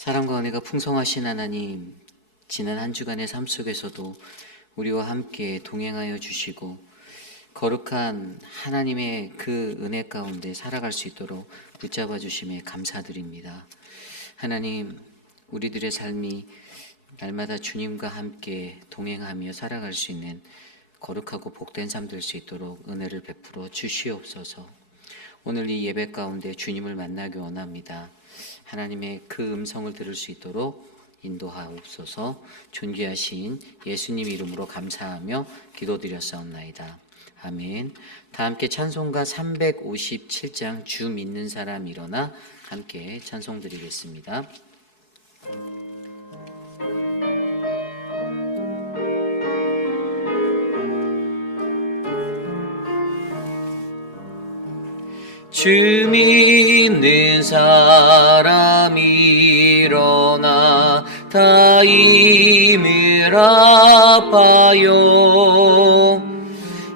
사랑과 은혜가 풍성하신 하나님, 지난 한 주간의 삶 속에서도 우리와 함께 동행하여 주시고 거룩한 하나님의 그 은혜 가운데 살아갈 수 있도록 붙잡아 주심에 감사드립니다. 하나님, 우리들의 삶이 날마다 주님과 함께 동행하며 살아갈 수 있는 거룩하고 복된 삶 될 수 있도록 은혜를 베풀어 주시옵소서. 오늘 이 예배 가운데 주님을 만나기 원합니다. 하나님의 그 음성을 들을 수 있도록 인도하옵소서. 존귀하신 예수님 이름으로 감사하며 기도드렸사옵나이다. 아멘. 다 함께 찬송가 357장 주 믿는 사람 일어나 함께 찬송 드리겠습니다. 주 믿는 사람 일어나 다 힘을 합하여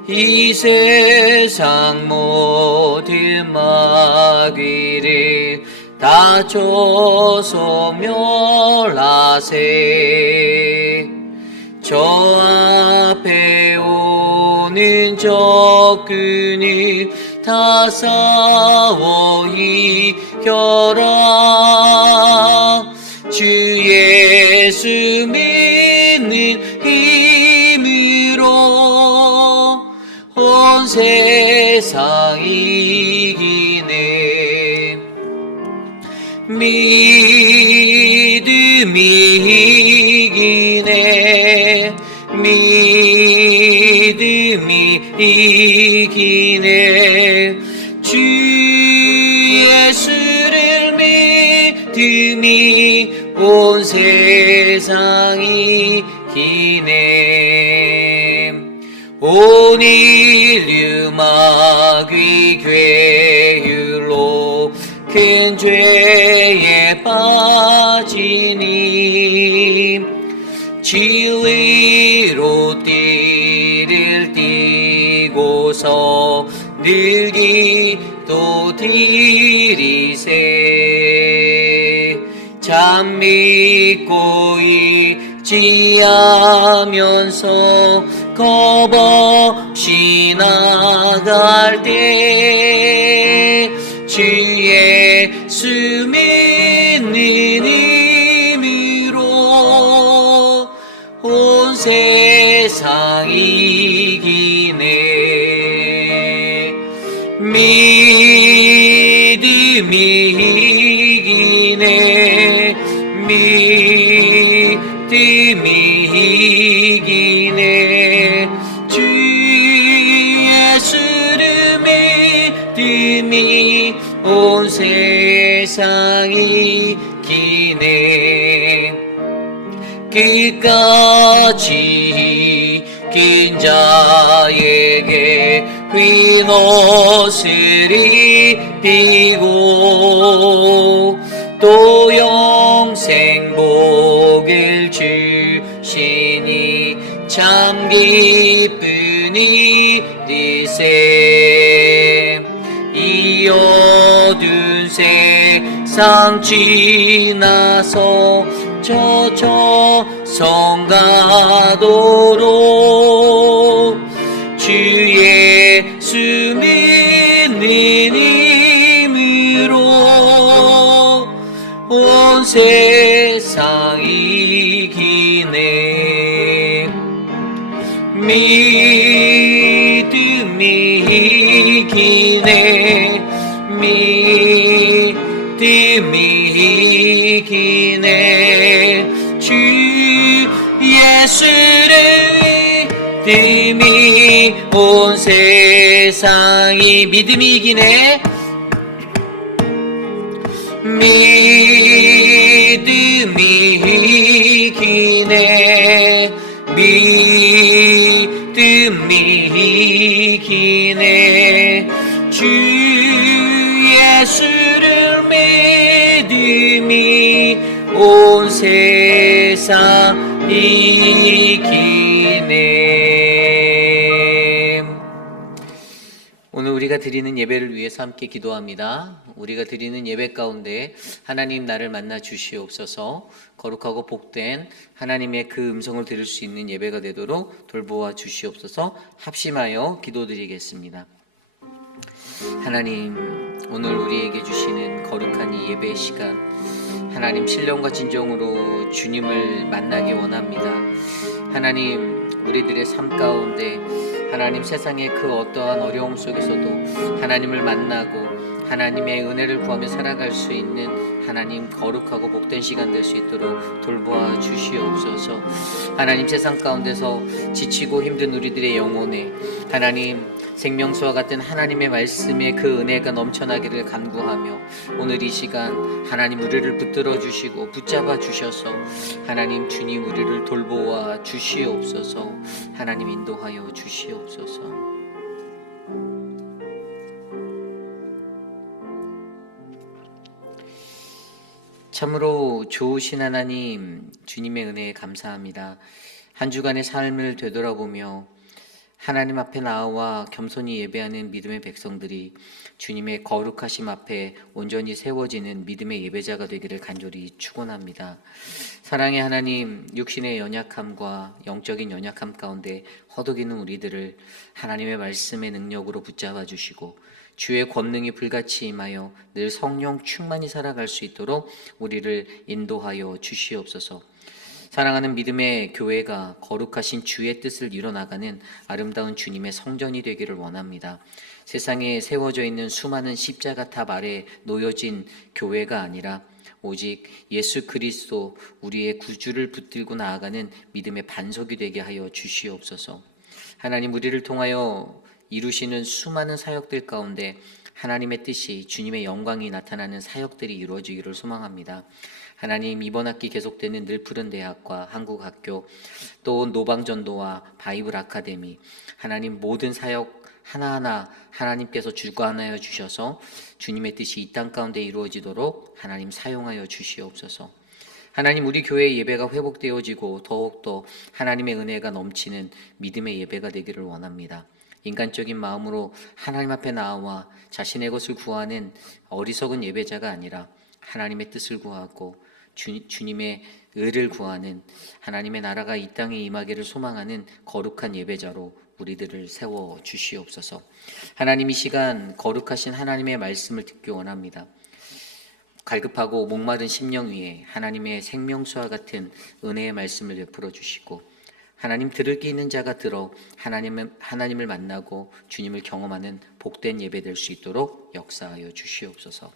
이 세상 모든 마귀를 다 쳐서 멸하세. 저 앞에 오는 적군을 다 싸워 이겨라. 주 예수 믿는 힘으로 온 세상 이기네. 믿음이 이기네. 믿음이 이기네. 주 예수를 믿음이 온 세상이 이기네. 온 인류 마귀 괴율로 큰 죄에 빠지니 진리로 띠를 띠고서 늘 기도 드리세. 참 믿고 잊지 하면서 겁없이 나갈 때 주 예수 믿는 힘으로 온 세상 이기네. 믿음이 이기네. 믿음이 이기네. 주 예수를 믿음이 온 세상이 이기네. 끝까지 이긴 자에게 흰 옷을 입히고 또 영생 복을 주시니 참 기쁜 일이세. 이 어두운 세상 지나서 저 성 가도록 주 예수 믿는 힘으로 온 세상 이기네. 믿음이 이기네. 믿음이 이기네. 주 예수를 믿음이 온 세상이 믿음이 이기네. 믿음이 이기네. 믿음이 이기네. 주 예수를 믿음이 온 세상 이기네. 오늘 우리가 우리가 드리는 예배를 위해서 함께 기도합니다. 우리가 드리는 예배 가운데 하나님 나를 만나 주시옵소서. 거룩하고 복된 하나님의 그 음성을 들을 수 있는 예배가 되도록 돌보아 주시옵소서. 합심하여 기도드리겠습니다. 하나님, 오늘 우리에게 주시는 거룩한 이 예배 시간, 하나님 신령과 진정으로 주님을 만나기 원합니다. 하나님, 우리들의 삶 가운데 하나님 세상의 그 어떠한 어려움 속에서도 하나님을 만나고 하나님의 은혜를 구하며 살아갈 수 있는 하나님 거룩하고 복된 시간 될 수 있도록 돌보아 주시옵소서. 하나님, 세상 가운데서 지치고 힘든 우리들의 영혼에 하나님 생명수와 같은 하나님의 말씀의 그 은혜가 넘쳐나기를 간구하며 오늘 이 시간 하나님 우리를 붙들어 주시고 붙잡아 주셔서 하나님 주님 우리를 돌보아 주시옵소서. 하나님 인도하여 주시옵소서. 참으로 좋으신 하나님, 주님의 은혜에 감사합니다. 한 주간의 삶을 되돌아보며 하나님 앞에 나와 겸손히 예배하는 믿음의 백성들이 주님의 거룩하심 앞에 온전히 세워지는 믿음의 예배자가 되기를 간절히 축원합니다. 사랑의 하나님, 육신의 연약함과 영적인 연약함 가운데 허덕이는 우리들을 하나님의 말씀의 능력으로 붙잡아 주시고 주의 권능이 불같이 임하여 늘 성령 충만히 살아갈 수 있도록 우리를 인도하여 주시옵소서. 사랑하는 믿음의 교회가 거룩하신 주의 뜻을 이뤄나가는 아름다운 주님의 성전이 되기를 원합니다. 세상에 세워져 있는 수많은 십자가탑 아래 놓여진 교회가 아니라 오직 예수 그리스도 우리의 구주를 붙들고 나아가는 믿음의 반석이 되게 하여 주시옵소서. 하나님, 우리를 통하여 이루시는 수많은 사역들 가운데 하나님의 뜻이 주님의 영광이 나타나는 사역들이 이루어지기를 소망합니다. 하나님, 이번 학기 계속되는 늘 푸른 대학과 한국학교 또 노방전도와 바이블 아카데미 하나님 모든 사역 하나하나 하나님께서 주관하여 주셔서 주님의 뜻이 이 땅 가운데 이루어지도록 하나님 사용하여 주시옵소서. 하나님, 우리 교회의 예배가 회복되어지고 더욱더 하나님의 은혜가 넘치는 믿음의 예배가 되기를 원합니다. 인간적인 마음으로 하나님 앞에 나와 자신의 것을 구하는 어리석은 예배자가 아니라 하나님의 뜻을 구하고 주님의 의를 구하는 하나님의 나라가 이 땅에 임하기를 소망하는 거룩한 예배자로 우리들을 세워 주시옵소서. 하나님, 이 시간 거룩하신 하나님의 말씀을 듣기 원합니다. 갈급하고 목마른 심령 위에 하나님의 생명수와 같은 은혜의 말씀을 베풀어 주시고 하나님, 들을 귀 있는 자가 들어 하나님을 만나고 주님을 경험하는 복된 예배 될 수 있도록 역사하여 주시옵소서.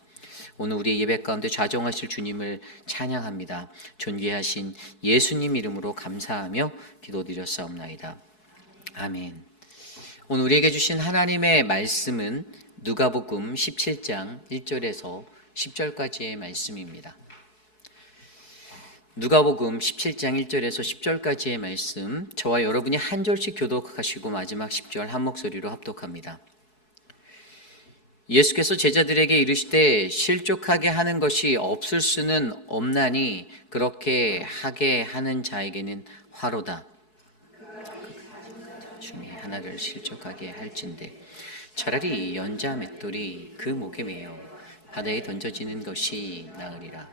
오늘 우리의 예배 가운데 좌정하실 주님을 찬양합니다. 존귀하신 예수님 이름으로 감사하며 기도드렸사옵나이다. 아멘. 오늘 우리에게 주신 하나님의 말씀은 누가복음 17장 1절에서 10절까지의 말씀입니다. 누가복음 17장 1절에서 10절까지의 말씀, 저와 여러분이 한 절씩 교독하시고 마지막 10절 한 목소리로 합독합니다. 예수께서 제자들에게 이르시되 실족하게 하는 것이 없을 수는 없나니 그렇게 하게 하는 자에게는 화로다. 중에 하나를 실족하게 할진대 차라리 연자 맷돌이 그 목에 매여 바다에 던져지는 것이 나으리라.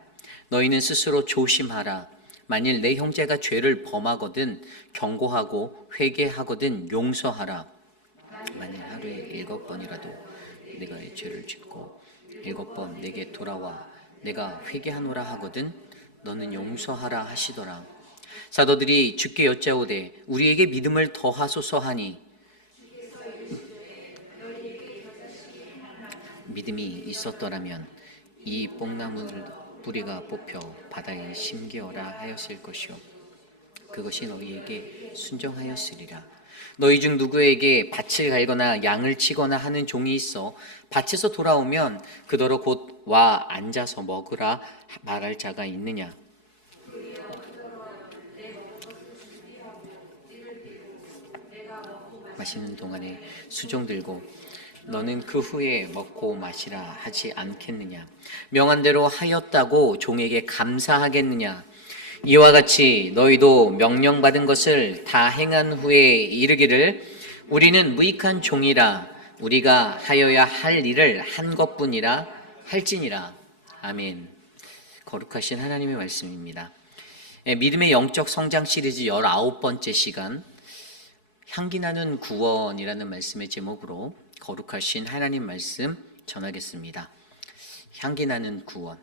너희는 스스로 조심하라. 만일 내 형제가 죄를 범하거든 경고하고 회개하거든 용서하라. 만일 하루에 7번이라도 내가 죄를 짓고 7번 내게 돌아와 내가 회개하노라 하거든 너는 용서하라 하시더라. 사도들이 주께 여짜오되 우리에게 믿음을 더하소서 하니 믿음이 있었더라면 이 뽕나무 뿌리가 뽑혀 바다에 심기어라 하였을 것이요 그것이 너희에게 순종하였으리라. 너희 중 누구에게 밭을 갈거나 양을 치거나 하는 종이 있어 밭에서 돌아오면 그더러 곧 와 앉아서 먹으라 말할 자가 있느냐? 마시는 동안에 수종 들고 너는 그 후에 먹고 마시라 하지 않겠느냐? 명한 대로 하였다고 종에게 감사하겠느냐? 이와 같이 너희도 명령받은 것을 다 행한 후에 이르기를 우리는 무익한 종이라 우리가 하여야 할 일을 한 것뿐이라 할지니라. 아멘. 거룩하신 하나님의 말씀입니다. 믿음의 영적 성장 시리즈 19번째 시간, 향기나는 구원이라는 말씀의 제목으로 거룩하신 하나님 말씀 전하겠습니다. 향기나는 구원.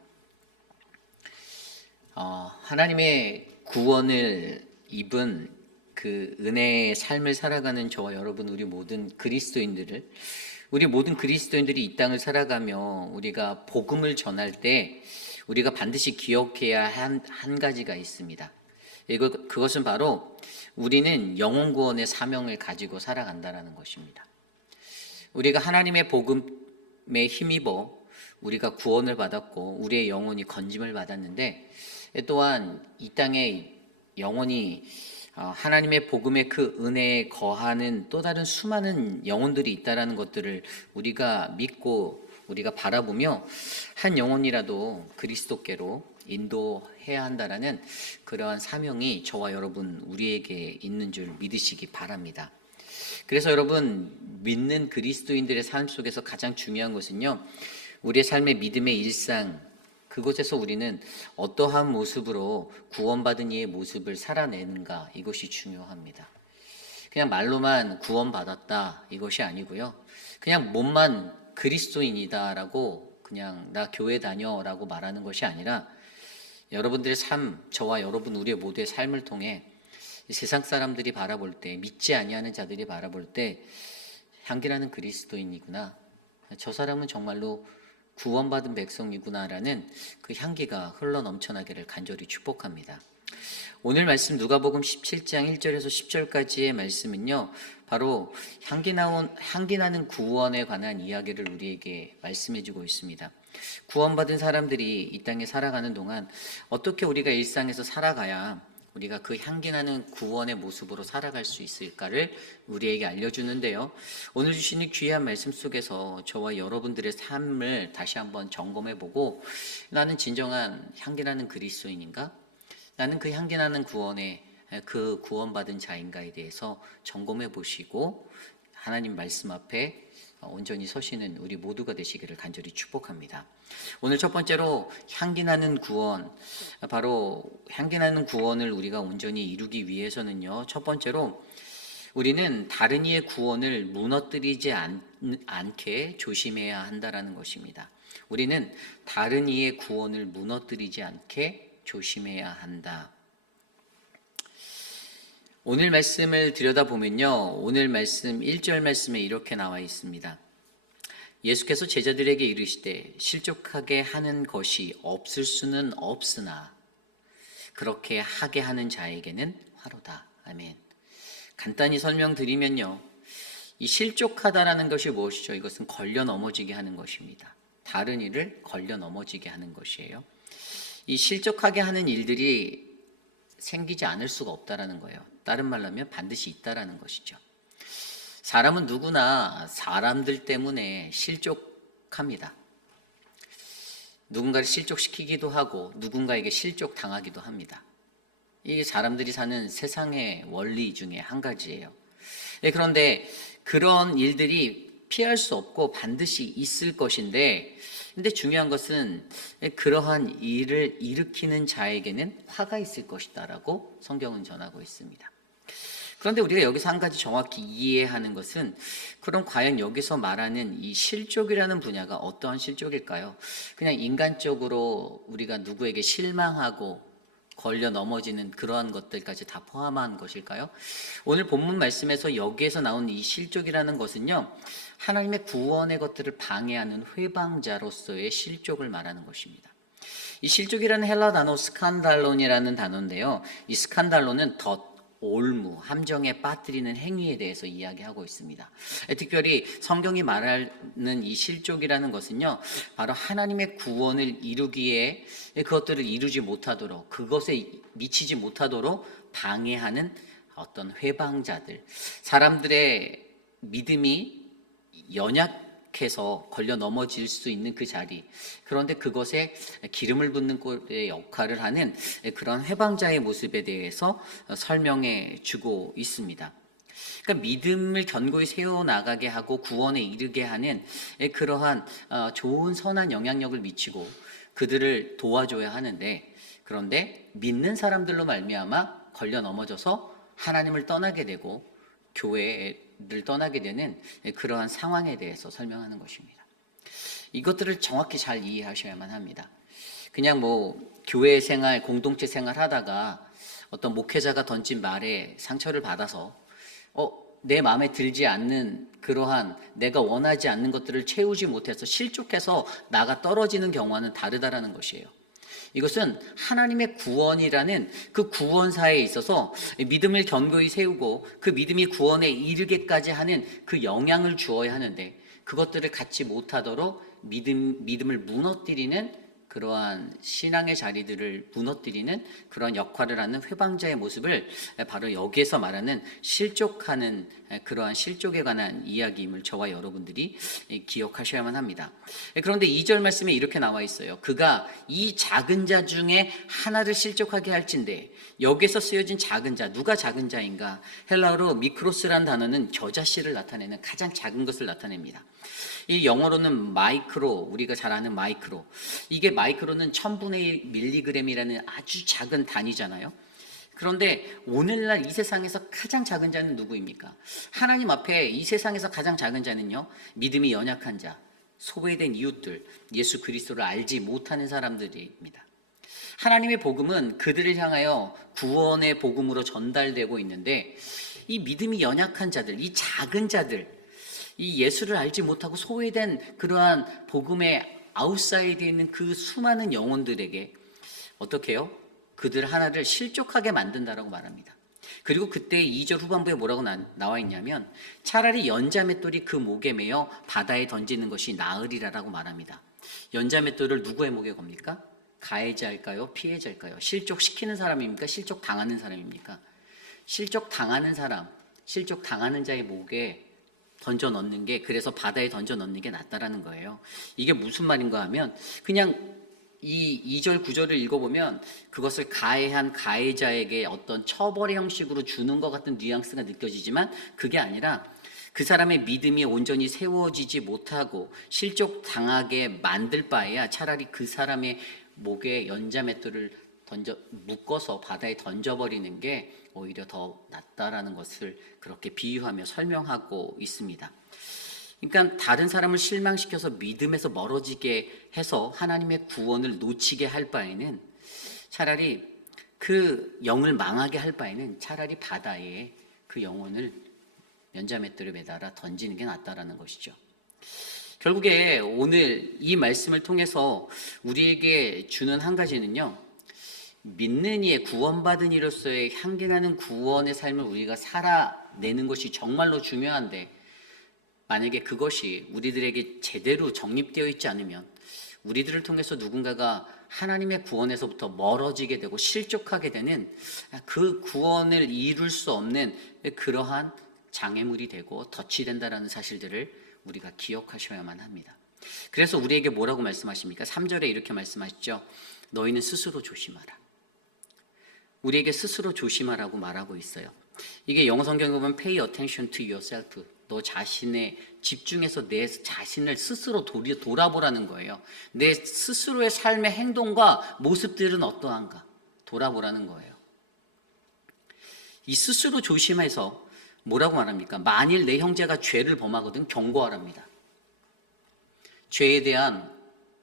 하나님의 구원을 입은 그 은혜의 삶을 살아가는 저와 여러분, 우리 모든 그리스도인들이 이 땅을 살아가며 우리가 복음을 전할 때 우리가 반드시 기억해야 한 가지가 있습니다. 그것은 바로 우리는 영혼 구원의 사명을 가지고 살아간다는 것입니다. 우리가 하나님의 복음에 힘입어 우리가 구원을 받았고 우리의 영혼이 건짐을 받았는데, 또한 이 땅에 영혼이 하나님의 복음의 그 은혜에 거하는 또 다른 수많은 영혼들이 있다는 것들을 우리가 믿고 우리가 바라보며 한 영혼이라도 그리스도께로 인도해야 한다라는 그러한 사명이 저와 여러분 우리에게 있는 줄 믿으시기 바랍니다. 그래서 여러분, 믿는 그리스도인들의 삶 속에서 가장 중요한 것은요, 우리의 삶의 믿음의 일상, 그곳에서 우리는 어떠한 모습으로 구원받은 이의 모습을 살아내는가, 이것이 중요합니다. 그냥 말로만 구원받았다 이것이 아니고요, 그냥 몸만 그리스도인이다라고 그냥 나 교회 다녀라고 말하는 것이 아니라 여러분들의 삶, 저와 여러분 우리의 모두의 삶을 통해 세상 사람들이 바라볼 때, 믿지 아니하는 자들이 바라볼 때 향기나는 그리스도인이구나, 저 사람은 정말로 구원받은 백성이구나라는 그 향기가 흘러넘쳐나기를 간절히 축복합니다. 오늘 말씀 누가복음 17장 1절에서 10절까지의 말씀은요, 바로 향기나는 구원에 관한 이야기를 우리에게 말씀해주고 있습니다. 구원받은 사람들이 이 땅에 살아가는 동안 어떻게 우리가 일상에서 살아가야 우리가 그 향기나는 구원의 모습으로 살아갈 수 있을까를 우리에게 알려주는데요, 오늘 주시는 귀한 말씀 속에서 저와 여러분들의 삶을 다시 한번 점검해보고, 나는 진정한 향기나는 그리스도인인가? 나는 그 향기나는 구원의 그 구원받은 자인가에 대해서 점검해 보시고 하나님 말씀 앞에 온전히 서시는 우리 모두가 되시기를 간절히 축복합니다. 오늘 첫 번째로 향기나는 구원, 바로 향기나는 구원을 우리가 온전히 이루기 위해서는요, 첫 번째로 우리는 다른 이의 구원을 무너뜨리지 않게 조심해야 한다는 것입니다. 우리는 다른 이의 구원을 무너뜨리지 않게 조심해야 한다. 오늘 말씀을 들여다보면요, 오늘 말씀 1절 말씀에 이렇게 나와 있습니다. 예수께서 제자들에게 이르시되 실족하게 하는 것이 없을 수는 없으나 그렇게 하게 하는 자에게는 화로다. 아멘. 간단히 설명드리면요, 이 실족하다라는 것이 무엇이죠? 이것은 걸려 넘어지게 하는 것입니다. 다른 일을 걸려 넘어지게 하는 것이에요. 이 실족하게 하는 일들이 생기지 않을 수가 없다라는 거예요. 다른 말로 하면 반드시 있다라는 것이죠. 사람은 누구나 사람들 때문에 실족합니다. 누군가를 실족시키기도 하고 누군가에게 실족당하기도 합니다. 이게 사람들이 사는 세상의 원리 중에 한 가지예요. 그런데 그런 일들이 피할 수 없고 반드시 있을 것인데, 근데 중요한 것은 그러한 일을 일으키는 자에게는 화가 있을 것이다라고 성경은 전하고 있습니다. 그런데 우리가 여기서 한 가지 정확히 이해하는 것은, 그럼 과연 여기서 말하는 이 실족이라는 분야가 어떠한 실족일까요? 그냥 인간적으로 우리가 누구에게 실망하고 걸려 넘어지는 그러한 것들까지 다 포함한 것일까요? 오늘 본문 말씀에서 여기에서 나온 이 실족이라는 것은요, 하나님의 구원의 것들을 방해하는 회방자로서의 실족을 말하는 것입니다. 이 실족이라는 헬라 단어 스칸달론이라는 단어인데요, 이 스칸달론은 올무, 함정에 빠뜨리는 행위에 대해서 이야기하고 있습니다. 특별히 성경이 말하는 이 실족이라는 것은요, 바로 하나님의 구원을 이루기에 그것들을 이루지 못하도록, 그것에 미치지 못하도록 방해하는 어떤 회방자들, 사람들의 믿음이 연약해서 걸려 넘어질 수 있는 그 자리, 그런데 그것에 기름을 붓는 꼴의 역할을 하는 그런 회방자의 모습에 대해서 설명해 주고 있습니다. 그러니까 믿음을 견고히 세워나가게 하고 구원에 이르게 하는 그러한 좋은 선한 영향력을 미치고 그들을 도와줘야 하는데, 그런데 믿는 사람들로 말미암아 걸려 넘어져서 하나님을 떠나게 되고 교회를 떠나게 되는 그러한 상황에 대해서 설명하는 것입니다. 이것들을 정확히 잘 이해하셔야만 합니다. 그냥 교회 생활, 공동체 생활 하다가 어떤 목회자가 던진 말에 상처를 받아서 내 마음에 들지 않는 그러한 내가 원하지 않는 것들을 채우지 못해서 실족해서 나가 떨어지는 경우와는 다르다라는 것이에요. 이것은 하나님의 구원이라는 그 구원사에 있어서 믿음을 견고히 세우고 그 믿음이 구원에 이르게까지 하는 그 영향을 주어야 하는데, 그것들을 갖지 못하도록 믿음을 무너뜨리는 그러한 신앙의 자리들을 무너뜨리는 그런 역할을 하는 회방자의 모습을 바로 여기에서 말하는 실족하는 그러한 실족에 관한 이야기임을 저와 여러분들이 기억하셔야만 합니다. 그런데 2절 말씀에 이렇게 나와 있어요. 그가 이 작은 자 중에 하나를 실족하게 할진대. 여기에서 쓰여진 작은 자, 누가 작은 자인가? 헬라어로 미크로스란 단어는 겨자씨를 나타내는 가장 작은 것을 나타냅니다. 이 영어로는 마이크로, 우리가 잘 아는 마이크로. 이게 마이크로는 1000분의 1 밀리그램이라는 아주 작은 단위잖아요. 그런데 오늘날 이 세상에서 가장 작은 자는 누구입니까? 하나님 앞에 이 세상에서 가장 작은 자는요, 믿음이 연약한 자, 소외된 이웃들, 예수 그리스도를 알지 못하는 사람들입니다. 하나님의 복음은 그들을 향하여 구원의 복음으로 전달되고 있는데, 이 믿음이 연약한 자들, 이 작은 자들, 이 예수를 알지 못하고 소외된 그러한 복음의 아웃사이드에 있는 그 수많은 영혼들에게 어떻게 해요? 그들 하나를 실족하게 만든다라고 말합니다. 그리고 그때 2절 후반부에 뭐라고 나와 있냐면, 차라리 연자맷돌이 그 목에 매어 바다에 던지는 것이 나으리라라고 말합니다. 연자맷돌을 누구의 목에 겁니까? 가해자일까요? 피해자일까요? 실족시키는 사람입니까? 실족당하는 사람입니까? 실족당하는 사람, 실족당하는 자의 목에 던져 넣는 게, 그래서 바다에 던져 넣는 게 낫다라는 거예요. 이게 무슨 말인가 하면, 그냥 이 2절 9절을 읽어보면 그것을 가해한 가해자에게 어떤 처벌의 형식으로 주는 것 같은 뉘앙스가 느껴지지만, 그게 아니라 그 사람의 믿음이 온전히 세워지지 못하고 실족당하게 만들 바에야 차라리 그 사람의 목에 연자맷돌을 묶어서 바다에 던져버리는 게 오히려 더 낫다라는 것을 그렇게 비유하며 설명하고 있습니다. 그러니까 다른 사람을 실망시켜서 믿음에서 멀어지게 해서 하나님의 구원을 놓치게 할 바에는, 차라리 그 영을 망하게 할 바에는 차라리 바다에 그 영혼을 연자맷돌에 매달아 던지는 게 낫다라는 것이죠. 결국에 오늘 이 말씀을 통해서 우리에게 주는 한 가지는요, 믿는 이의, 구원받은 이로서의 향기나는 구원의 삶을 우리가 살아내는 것이 정말로 중요한데, 만약에 그것이 우리들에게 제대로 정립되어 있지 않으면 우리들을 통해서 누군가가 하나님의 구원에서부터 멀어지게 되고 실족하게 되는, 그 구원을 이룰 수 없는 그러한 장애물이 되고 덫이 된다라는 사실들을 우리가 기억하셔야만 합니다. 그래서 우리에게 뭐라고 말씀하십니까? 3절에 이렇게 말씀하시죠. 너희는 스스로 조심하라. 우리에게 스스로 조심하라고 말하고 있어요. 이게 영어 성경에 보면 pay attention to yourself. 너 자신에 집중해서 내 자신을 스스로 돌아보라는 거예요. 내 스스로의 삶의 행동과 모습들은 어떠한가 돌아보라는 거예요. 이 스스로 조심해서 뭐라고 말합니까? 만일 내 형제가 죄를 범하거든 경고하랍니다. 죄에 대한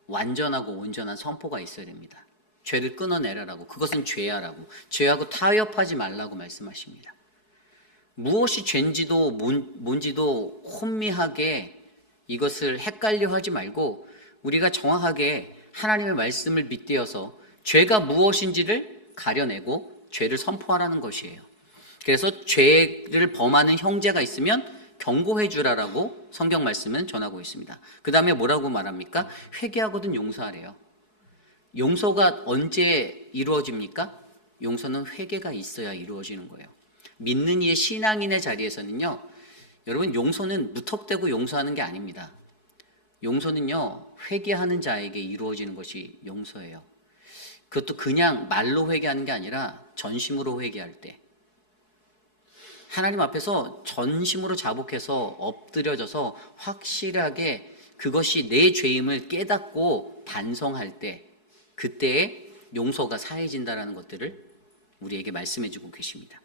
완전하고 온전한 선포가 있어야 됩니다. 죄를 끊어내라라고, 그것은 죄야라고, 죄하고 타협하지 말라고 말씀하십니다. 무엇이 죄인지도 뭔지도 혼미하게 이것을 헷갈려 하지 말고, 우리가 정확하게 하나님의 말씀을 빗대어서 죄가 무엇인지를 가려내고 죄를 선포하라는 것이에요. 그래서 죄를 범하는 형제가 있으면 경고해 주라라고 성경 말씀은 전하고 있습니다. 그 다음에 뭐라고 말합니까? 회개하거든 용서하래요. 용서가 언제 이루어집니까? 용서는 회개가 있어야 이루어지는 거예요. 믿는 이의 신앙인의 자리에서는요, 여러분, 용서는 무턱대고 용서하는 게 아닙니다. 용서는요, 회개하는 자에게 이루어지는 것이 용서예요. 그것도 그냥 말로 회개하는 게 아니라 전심으로 회개할 때, 하나님 앞에서 전심으로 자복해서 엎드려져서 확실하게 그것이 내 죄임을 깨닫고 반성할 때, 그때에 용서가 사해진다라는 것들을 우리에게 말씀해 주고 계십니다.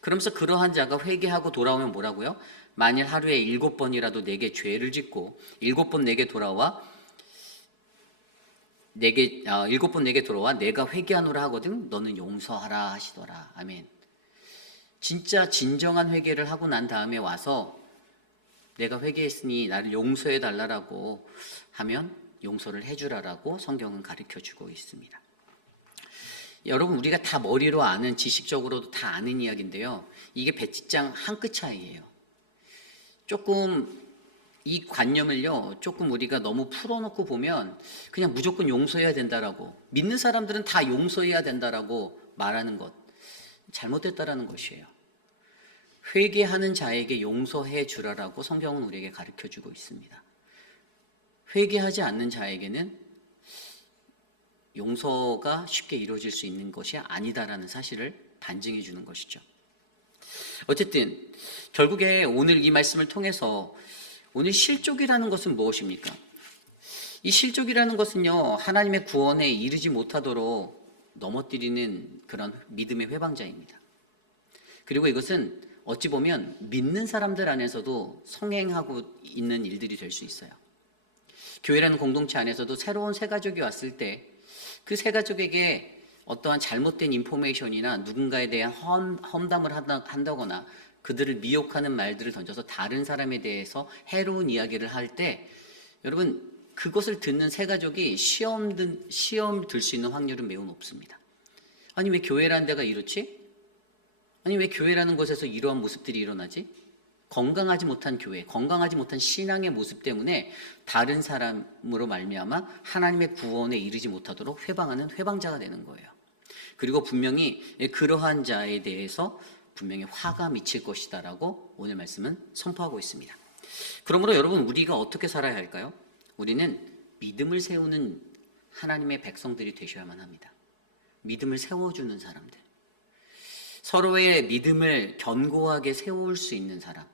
그러면서 그러한 자가 회개하고 돌아오면 뭐라고요? 만일 하루에 7번이라도 내게 죄를 짓고 7번 내게 돌아와 7번 내게 돌아와 내가 회개하노라 하거든 너는 용서하라 하시더라. 아멘. 진짜 진정한 회개를 하고 난 다음에 와서 내가 회개했으니 나를 용서해 달라고 하면 용서를 해주라라고 성경은 가르쳐 주고 있습니다. 여러분, 우리가 다 머리로 아는, 지식적으로도 다 아는 이야기인데요, 이게 배치장 한 끗 차이예요. 조금 이 관념을요, 조금 우리가 너무 풀어놓고 보면 그냥 무조건 용서해야 된다라고, 믿는 사람들은 다 용서해야 된다라고 말하는 것, 잘못됐다라는 것이에요. 회개하는 자에게 용서해 주라라고 성경은 우리에게 가르쳐 주고 있습니다. 회개하지 않는 자에게는 용서가 쉽게 이루어질 수 있는 것이 아니다라는 사실을 반증해 주는 것이죠. 어쨌든 결국에 오늘 이 말씀을 통해서 오늘 실족이라는 것은 무엇입니까? 이 실족이라는 것은요, 하나님의 구원에 이르지 못하도록 넘어뜨리는 그런 믿음의 회방자입니다. 그리고 이것은 어찌 보면 믿는 사람들 안에서도 성행하고 있는 일들이 될 수 있어요. 교회라는 공동체 안에서도 새로운 새 가족이 왔을 때 그 새 가족에게 어떠한 잘못된 인포메이션이나 누군가에 대한 험담을 한다거나 그들을 미혹하는 말들을 던져서 다른 사람에 대해서 해로운 이야기를 할 때, 여러분, 그것을 듣는 새 가족이 시험 들 수 있는 확률은 매우 높습니다. 아니, 왜 교회라는 데가 이렇지? 아니, 왜 교회라는 곳에서 이러한 모습들이 일어나지? 건강하지 못한 교회, 건강하지 못한 신앙의 모습 때문에 다른 사람으로 말미암아 하나님의 구원에 이르지 못하도록 회방하는 회방자가 되는 거예요. 그리고 분명히 그러한 자에 대해서 분명히 화가 미칠 것이다라고 오늘 말씀은 선포하고 있습니다. 그러므로 여러분, 우리가 어떻게 살아야 할까요? 우리는 믿음을 세우는 하나님의 백성들이 되셔야만 합니다. 믿음을 세워주는 사람들, 서로의 믿음을 견고하게 세울 수 있는 사람,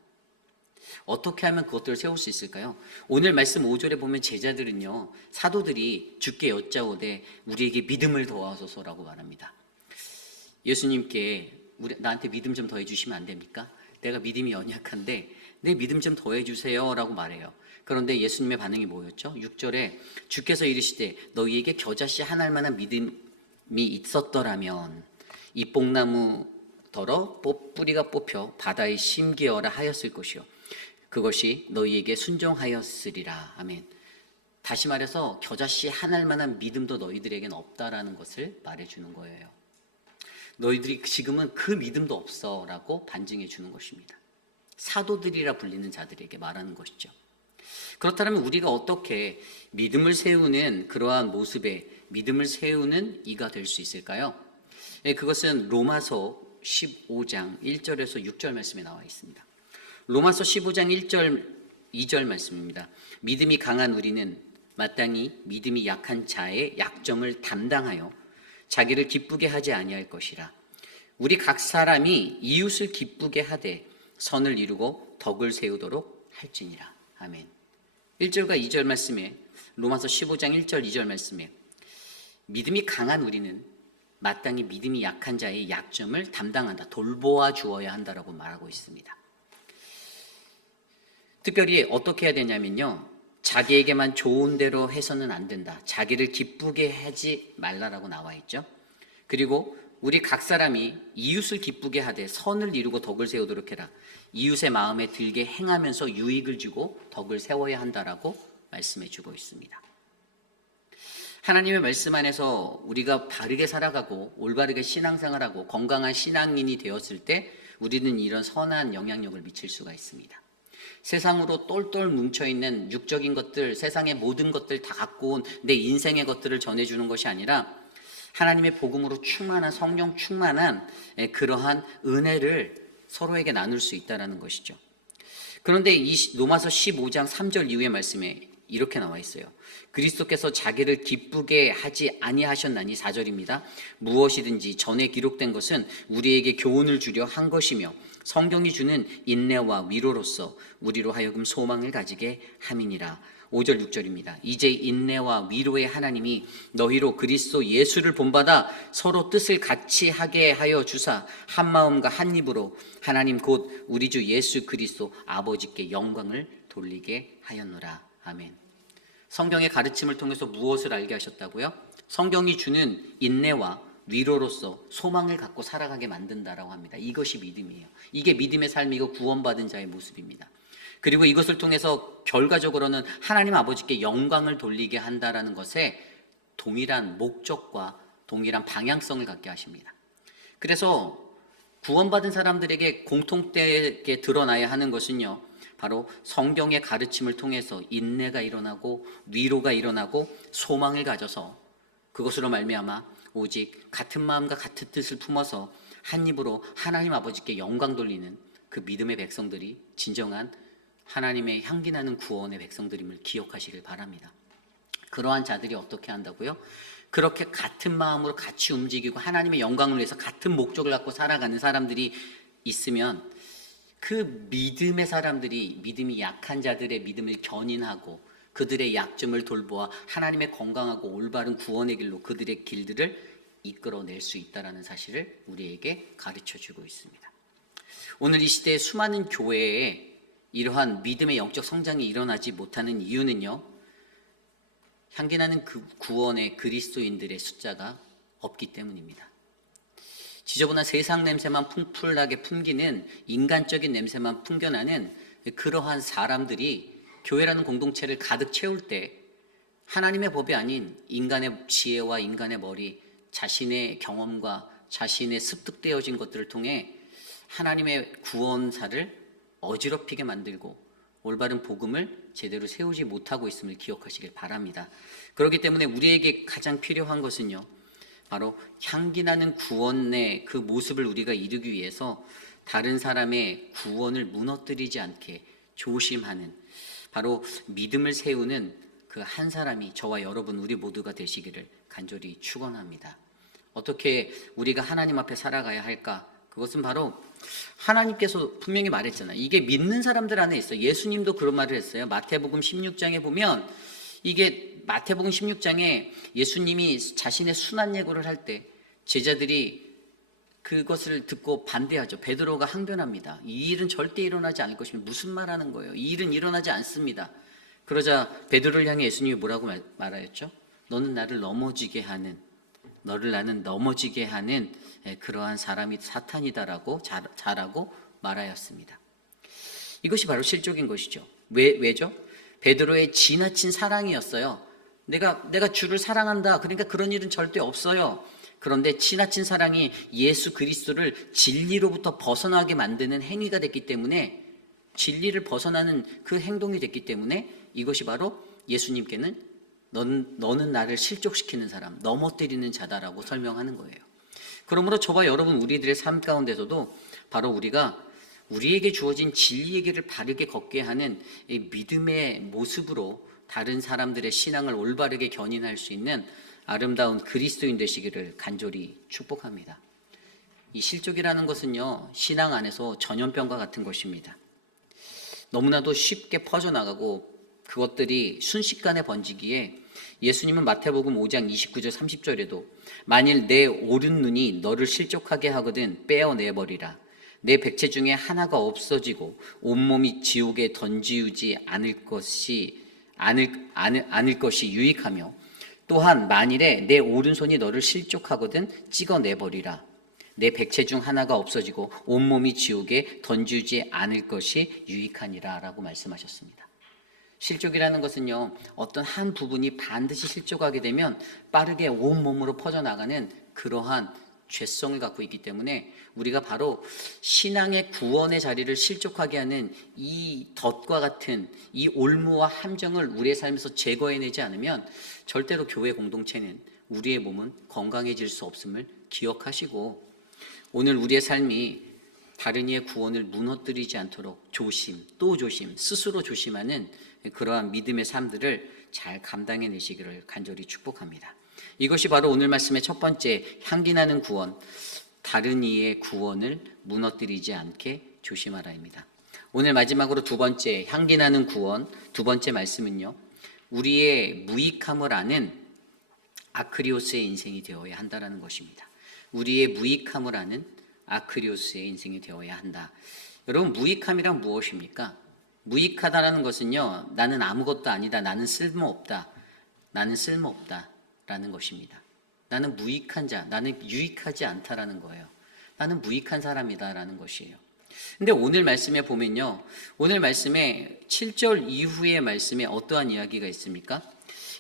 어떻게 하면 그것들을 세울 수 있을까요? 오늘 말씀 5절에 보면 제자들은요, 사도들이 주께 여짜오되 우리에게 믿음을 더하소서라고 말합니다. 예수님께 나한테 믿음 좀 더해 주시면 안 됩니까? 내가 믿음이 연약한데 내 믿음 좀 더해 주세요 라고 말해요. 그런데 예수님의 반응이 뭐였죠? 6절에 주께서 이르시되 너희에게 겨자씨 한 알만한 믿음이 있었더라면 이 뽕나무 더러 뿌리가 뽑혀 바다에 심기어라 하였을 것이요 그것이 너희에게 순종하였으리라. 아멘. 다시 말해서 겨자씨 한 알만한 믿음도 너희들에겐 없다라는 것을 말해주는 거예요. 너희들이 지금은 그 믿음도 없어 라고 반증해 주는 것입니다. 사도들이라 불리는 자들에게 말하는 것이죠. 그렇다면 우리가 어떻게 믿음을 세우는 그러한 모습에 믿음을 세우는 이가 될 수 있을까요? 그것은 로마서 15장 1절에서 6절 말씀에 나와 있습니다. 로마서 15장 1절 2절 말씀입니다. 믿음이 강한 우리는 마땅히 믿음이 약한 자의 약점을 담당하여 자기를 기쁘게 하지 아니할 것이라. 우리 각 사람이 이웃을 기쁘게 하되 선을 이루고 덕을 세우도록 할지니라. 아멘. 1절과 2절 말씀에, 로마서 15장 1절 2절 말씀에 믿음이 강한 우리는 마땅히 믿음이 약한 자의 약점을 담당한다, 돌보아 주어야 한다라고 말하고 있습니다. 특별히 어떻게 해야 되냐면요, 자기에게만 좋은 대로 해서는 안 된다, 자기를 기쁘게 하지 말라라고 나와 있죠. 그리고 우리 각 사람이 이웃을 기쁘게 하되 선을 이루고 덕을 세우도록 해라. 이웃의 마음에 들게 행하면서 유익을 주고 덕을 세워야 한다라고 말씀해 주고 있습니다. 하나님의 말씀 안에서 우리가 바르게 살아가고 올바르게 신앙생활하고 건강한 신앙인이 되었을 때 우리는 이런 선한 영향력을 미칠 수가 있습니다. 세상으로 똘똘 뭉쳐있는 육적인 것들, 세상의 모든 것들 다 갖고 온 내 인생의 것들을 전해주는 것이 아니라 하나님의 복음으로 충만한, 성령 충만한 그러한 은혜를 서로에게 나눌 수 있다는 것이죠. 그런데 이 로마서 15장 3절 이후의 말씀에 이렇게 나와 있어요. 그리스도께서 자기를 기쁘게 하지 아니하셨나니 4절입니다. 무엇이든지 전에 기록된 것은 우리에게 교훈을 주려 한 것이며 성경이 주는 인내와 위로로서 우리로 하여금 소망을 가지게 함이니라. 5절 6절입니다. 이제 인내와 위로의 하나님이 너희로 그리스도 예수를 본받아 서로 뜻을 같이 하게 하여 주사 한 마음과 한 입으로 하나님 곧 우리 주 예수 그리스도 아버지께 영광을 돌리게 하였노라. 아멘. 성경의 가르침을 통해서 무엇을 알게 하셨다고요? 성경이 주는 인내와 위로로서 소망을 갖고 살아가게 만든다라고 합니다. 이것이 믿음이에요. 이게 믿음의 삶이고 구원받은 자의 모습입니다. 그리고 이것을 통해서 결과적으로는 하나님 아버지께 영광을 돌리게 한다라는 것에 동일한 목적과 동일한 방향성을 갖게 하십니다. 그래서 구원받은 사람들에게 공통되게 드러나야 하는 것은요, 바로 성경의 가르침을 통해서 인내가 일어나고 위로가 일어나고 소망을 가져서 그것으로 말미암아 오직 같은 마음과 같은 뜻을 품어서 한 입으로 하나님 아버지께 영광 돌리는 그 믿음의 백성들이 진정한 하나님의 향기 나는 구원의 백성들임을 기억하시길 바랍니다. 그러한 자들이 어떻게 한다고요? 그렇게 같은 마음으로 같이 움직이고 하나님의 영광을 위해서 같은 목적을 갖고 살아가는 사람들이 있으면 그 믿음의 사람들이 믿음이 약한 자들의 믿음을 견인하고 그들의 약점을 돌보아 하나님의 건강하고 올바른 구원의 길로 그들의 길들을 이끌어낼 수 있다는 사실을 우리에게 가르쳐주고 있습니다. 오늘 이 시대에 수많은 교회에 이러한 믿음의 영적 성장이 일어나지 못하는 이유는요, 향기나는 그 구원의 그리스도인들의 숫자가 없기 때문입니다. 지저분한 세상 냄새만 풍풀나게 풍기는 인간적인 냄새만 풍겨나는 그러한 사람들이 교회라는 공동체를 가득 채울 때 하나님의 법이 아닌 인간의 지혜와 인간의 머리, 자신의 경험과 자신의 습득되어진 것들을 통해 하나님의 구원사를 어지럽히게 만들고 올바른 복음을 제대로 세우지 못하고 있음을 기억하시길 바랍니다. 그렇기 때문에 우리에게 가장 필요한 것은요, 바로 향기나는 구원의 그 모습을 우리가 이루기 위해서 다른 사람의 구원을 무너뜨리지 않게 조심하는, 바로 믿음을 세우는 그 한 사람이 저와 여러분 우리 모두가 되시기를 간절히 축원합니다. 어떻게 우리가 하나님 앞에 살아가야 할까? 그것은 바로 하나님께서 분명히 말했잖아요. 이게 믿는 사람들 안에 있어요. 예수님도 그런 말을 했어요. 마태복음 16장에 보면, 이게 마태복음 16장에 예수님이 자신의 순환 예고를 할 때 제자들이 그것을 듣고 반대하죠. 베드로가 항변합니다. 이 일은 절대 일어나지 않을 것이며 무슨 말하는 거예요? 이 일은 일어나지 않습니다. 그러자 베드로를 향해 예수님이 뭐라고 말하였죠? 너는 나를 넘어지게 하는, 너를 나는 넘어지게 하는 그러한 사람이 사탄이다라고 잘하고 말하였습니다. 이것이 바로 실족인 것이죠. 왜죠? 베드로의 지나친 사랑이었어요. 내가 주를 사랑한다. 그러니까 그런 일은 절대 없어요. 그런데 지나친 사랑이 예수 그리스도를 진리로부터 벗어나게 만드는 행위가 됐기 때문에, 진리를 벗어나는 그 행동이 됐기 때문에 이것이 바로 예수님께는 너는 나를 실족시키는 사람, 넘어뜨리는 자다라고 설명하는 거예요. 그러므로 저와 여러분 우리들의 삶 가운데서도 바로 우리가 우리에게 주어진 진리의 길을 바르게 걷게 하는 이 믿음의 모습으로 다른 사람들의 신앙을 올바르게 견인할 수 있는 아름다운 그리스도인 되시기를 간절히 축복합니다. 이 실족이라는 것은요, 신앙 안에서 전염병과 같은 것입니다. 너무나도 쉽게 퍼져나가고 그것들이 순식간에 번지기에 예수님은 마태복음 5장 29절 30절에도 만일 내 오른 눈이 너를 실족하게 하거든 빼어내버리라. 내 백체 중에 하나가 없어지고 온몸이 지옥에 던지우지 않을 것이 유익하며, 또한 만일에 내 오른손이 너를 실족하거든 찍어내버리라. 내 백체 중 하나가 없어지고 온몸이 지옥에 던지우지 않을 것이 유익하니라 라고 말씀하셨습니다. 실족이라는 것은요, 어떤 한 부분이 반드시 실족하게 되면 빠르게 온몸으로 퍼져나가는 그러한 죄성을 갖고 있기 때문에 우리가 바로 신앙의 구원의 자리를 실족하게 하는 이 덫과 같은 이 올무와 함정을 우리의 삶에서 제거해내지 않으면 절대로 교회 공동체는, 우리의 몸은 건강해질 수 없음을 기억하시고, 오늘 우리의 삶이 다른 이의 구원을 무너뜨리지 않도록 조심, 또 조심, 스스로 조심하는 그러한 믿음의 삶들을 잘 감당해내시기를 간절히 축복합니다. 이것이 바로 오늘 말씀의 첫 번째 향기나는 구원, 다른 이의 구원을 무너뜨리지 않게 조심하라입니다. 오늘 마지막으로 두 번째 향기나는 구원, 두 번째 말씀은요, 우리의 무익함을 아는 아크리오스의 인생이 되어야 한다라는 것입니다. 우리의 무익함을 아는 아크리오스의 인생이 되어야 한다. 여러분, 무익함이란 무엇입니까? 무익하다라는 것은요, 나는 아무것도 아니다, 나는 쓸모없다, 나는 쓸모없다라는 것입니다. 나는 무익한 자, 나는 유익하지 않다라는 거예요. 나는 무익한 사람이다라는 것이에요. 근데 오늘 말씀에 보면요, 오늘 말씀에 7절 이후의 말씀에 어떠한 이야기가 있습니까?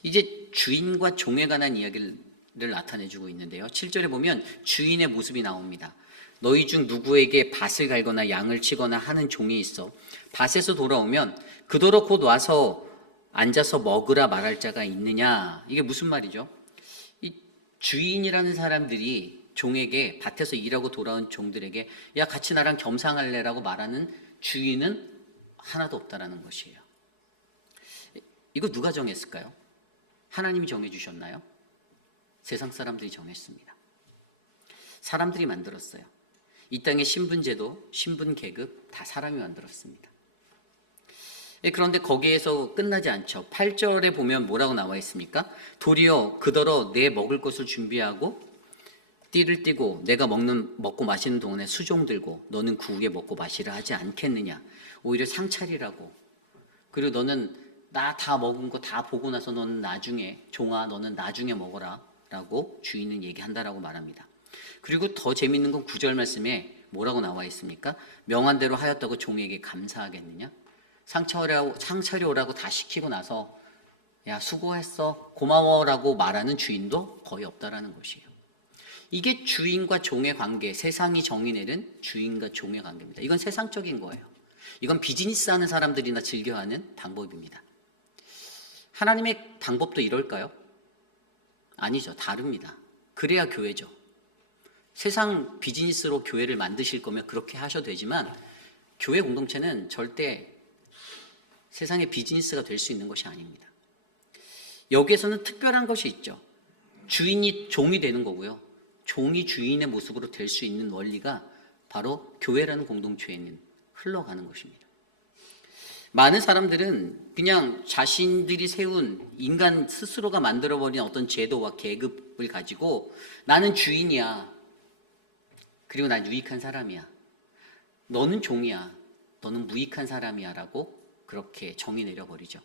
이제 주인과 종에 관한 이야기를 나타내주고 있는데요. 7절에 보면 주인의 모습이 나옵니다. 너희 중 누구에게 밭을 갈거나 양을 치거나 하는 종이 있어 밭에서 돌아오면 그더러 곧 와서 앉아서 먹으라 말할 자가 있느냐? 이게 무슨 말이죠? 이 주인이라는 사람들이 종에게, 밭에서 일하고 돌아온 종들에게 야 같이 나랑 겸상할래라고 말하는 주인은 하나도 없다라는 것이에요. 이거 누가 정했을까요? 하나님이 정해주셨나요? 세상 사람들이 정했습니다. 사람들이 만들었어요. 이 땅의 신분제도, 신분계급 다 사람이 만들었습니다. 그런데 거기에서 끝나지 않죠. 8절에 보면 뭐라고 나와 있습니까? 도리어 그더러 내 먹을 것을 준비하고 띠를 띠고 내가 먹고 마시는 동안에 수종 들고 너는 그 후에 먹고 마시라 하지 않겠느냐. 오히려 상차리라고. 그리고 너는 나 다 먹은 거 다 보고 나서 너는 나중에, 종아 너는 나중에 먹어라 라고 주인은 얘기한다라고 말합니다. 그리고 더 재밌는 건 9절 말씀에 뭐라고 나와 있습니까? 명한 대로 하였다고 종에게 감사하겠느냐? 상차려 오라고 다 시키고 나서 야 수고했어 고마워라고 말하는 주인도 거의 없다라는 것이에요. 이게 주인과 종의 관계, 세상이 정의내는 주인과 종의 관계입니다. 이건 세상적인 거예요. 이건 비즈니스 하는 사람들이나 즐겨하는 방법입니다. 하나님의 방법도 이럴까요? 아니죠. 다릅니다. 그래야 교회죠. 세상 비즈니스로 교회를 만드실 거면 그렇게 하셔도 되지만 교회 공동체는 절대 세상의 비즈니스가 될 수 있는 것이 아닙니다. 여기에서는 특별한 것이 있죠. 주인이 종이 되는 거고요. 종이 주인의 모습으로 될 수 있는 원리가 바로 교회라는 공동체에는 흘러가는 것입니다. 많은 사람들은 그냥 자신들이 세운 인간 스스로가 만들어버린 어떤 제도와 계급을 가지고 나는 주인이야. 그리고 난 유익한 사람이야. 너는 종이야. 너는 무익한 사람이야 라고 그렇게 정의 내려버리죠.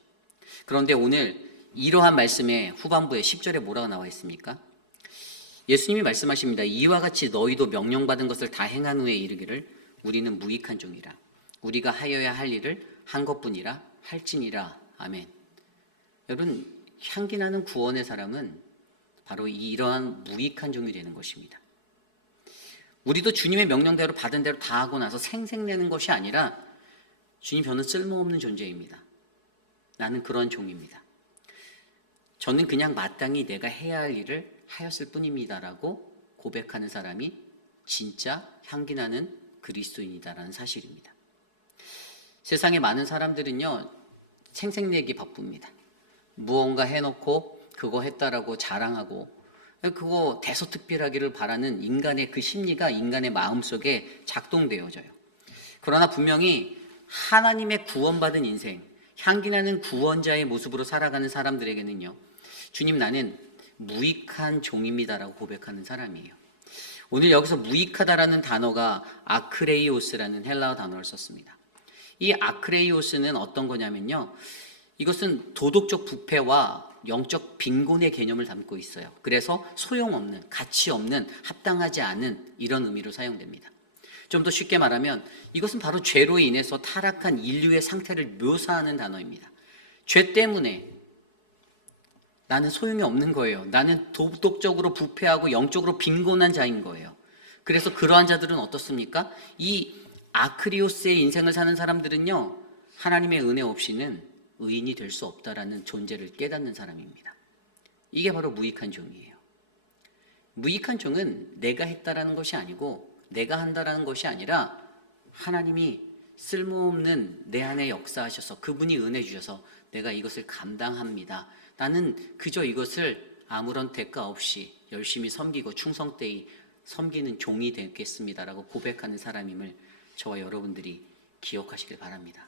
그런데 오늘 이러한 말씀의 후반부에 10절에 뭐라고 나와 있습니까? 예수님이 말씀하십니다. 이와 같이 너희도 명령받은 것을 다 행한 후에 이르기를 우리는 무익한 종이라. 우리가 하여야 할 일을 한 것뿐이라 할지니라. 아멘. 여러분, 향기나는 구원의 사람은 바로 이러한 무익한 종이 되는 것입니다. 우리도 주님의 명령대로 받은 대로 다 하고 나서 생색내는 것이 아니라 주님 저는 쓸모없는 존재입니다. 나는 그런 종입니다. 저는 그냥 마땅히 내가 해야 할 일을 하였을 뿐입니다라고 고백하는 사람이 진짜 향기나는 그리스도인이다라는 사실입니다. 세상에 많은 사람들은요 생색내기 바쁩니다. 무언가 해놓고 그거 했다라고 자랑하고 그거 대서특필하기를 바라는 인간의 그 심리가 인간의 마음속에 작동되어져요. 그러나 분명히 하나님의 구원받은 인생, 향기나는 구원자의 모습으로 살아가는 사람들에게는요 주님 나는 무익한 종입니다라고 고백하는 사람이에요. 오늘 여기서 무익하다라는 단어가 아크레이오스라는 헬라어 단어를 썼습니다. 이 아크레이오스는 어떤 거냐면요 이것은 도덕적 부패와 영적 빈곤의 개념을 담고 있어요. 그래서 소용없는, 가치 없는, 합당하지 않은 이런 의미로 사용됩니다. 좀 더 쉽게 말하면 이것은 바로 죄로 인해서 타락한 인류의 상태를 묘사하는 단어입니다. 죄 때문에 나는 소용이 없는 거예요. 나는 도덕적으로 부패하고 영적으로 빈곤한 자인 거예요. 그래서 그러한 자들은 어떻습니까? 이 아크리오스의 인생을 사는 사람들은요 하나님의 은혜 없이는 의인이 될 수 없다라는 존재를 깨닫는 사람입니다. 이게 바로 무익한 종이에요. 무익한 종은 내가 했다라는 것이 아니고 내가 한다라는 것이 아니라 하나님이 쓸모없는 내 안에 역사하셔서 그분이 은혜 주셔서 내가 이것을 감당합니다. 나는 그저 이것을 아무런 대가 없이 열심히 섬기고 충성되이 섬기는 종이 되겠습니다라고 고백하는 사람임을 저와 여러분들이 기억하시길 바랍니다.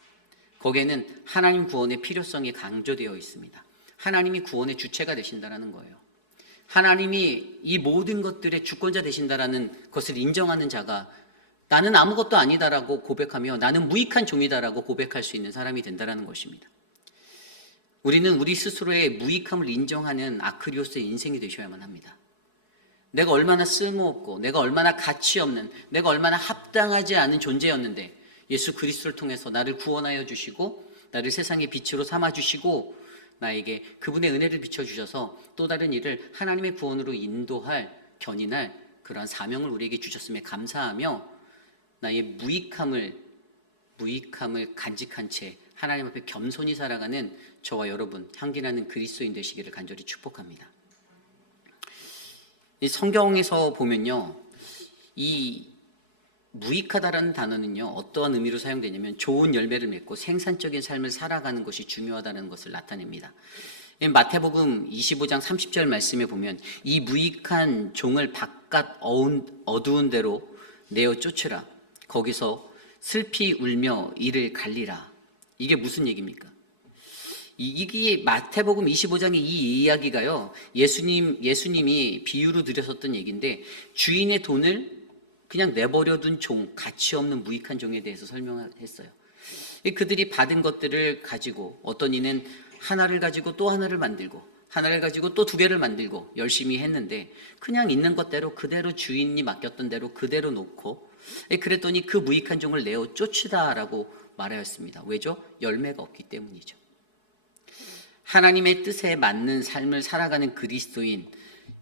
거기에는 하나님 구원의 필요성이 강조되어 있습니다. 하나님이 구원의 주체가 되신다는 거예요. 하나님이 이 모든 것들의 주권자 되신다라는 것을 인정하는 자가 나는 아무것도 아니다라고 고백하며 나는 무익한 종이다라고 고백할 수 있는 사람이 된다는 것입니다. 우리는 우리 스스로의 무익함을 인정하는 아크리오스의 인생이 되셔야만 합니다. 내가 얼마나 쓸모없고 내가 얼마나 가치 없는 내가 얼마나 합당하지 않은 존재였는데 예수 그리스도를 통해서 나를 구원하여 주시고 나를 세상의 빛으로 삼아주시고 나에게 그분의 은혜를 비춰주셔서 또 다른 일을 하나님의 구원으로 인도할 견인할 그러한 사명을 우리에게 주셨음에 감사하며 나의 무익함을 간직한 채 하나님 앞에 겸손히 살아가는 저와 여러분 향기나는 그리스도인 되시기를 간절히 축복합니다. 이 성경에서 보면요, 이 무익하다라는 단어는요 어떠한 의미로 사용되냐면 좋은 열매를 맺고 생산적인 삶을 살아가는 것이 중요하다는 것을 나타냅니다. 마태복음 25장 30절 말씀에 보면 이 무익한 종을 바깥 어두운 데로 내어 쫓으라. 거기서 슬피 울며 이를 갈리라. 이게 무슨 얘기입니까? 이게 마태복음 25장의 이 이야기가요 예수님이 비유로 드렸었던 얘기인데 주인의 돈을 그냥 내버려둔 종, 가치 없는 무익한 종에 대해서 설명했어요. 그들이 받은 것들을 가지고 어떤 이는 하나를 가지고 또 하나를 만들고 하나를 가지고 또 두 개를 만들고 열심히 했는데 그냥 있는 것대로 그대로 주인이 맡겼던 대로 그대로 놓고 그랬더니 그 무익한 종을 내어 쫓으다라고 말하였습니다. 왜죠? 열매가 없기 때문이죠. 하나님의 뜻에 맞는 삶을 살아가는 그리스도인,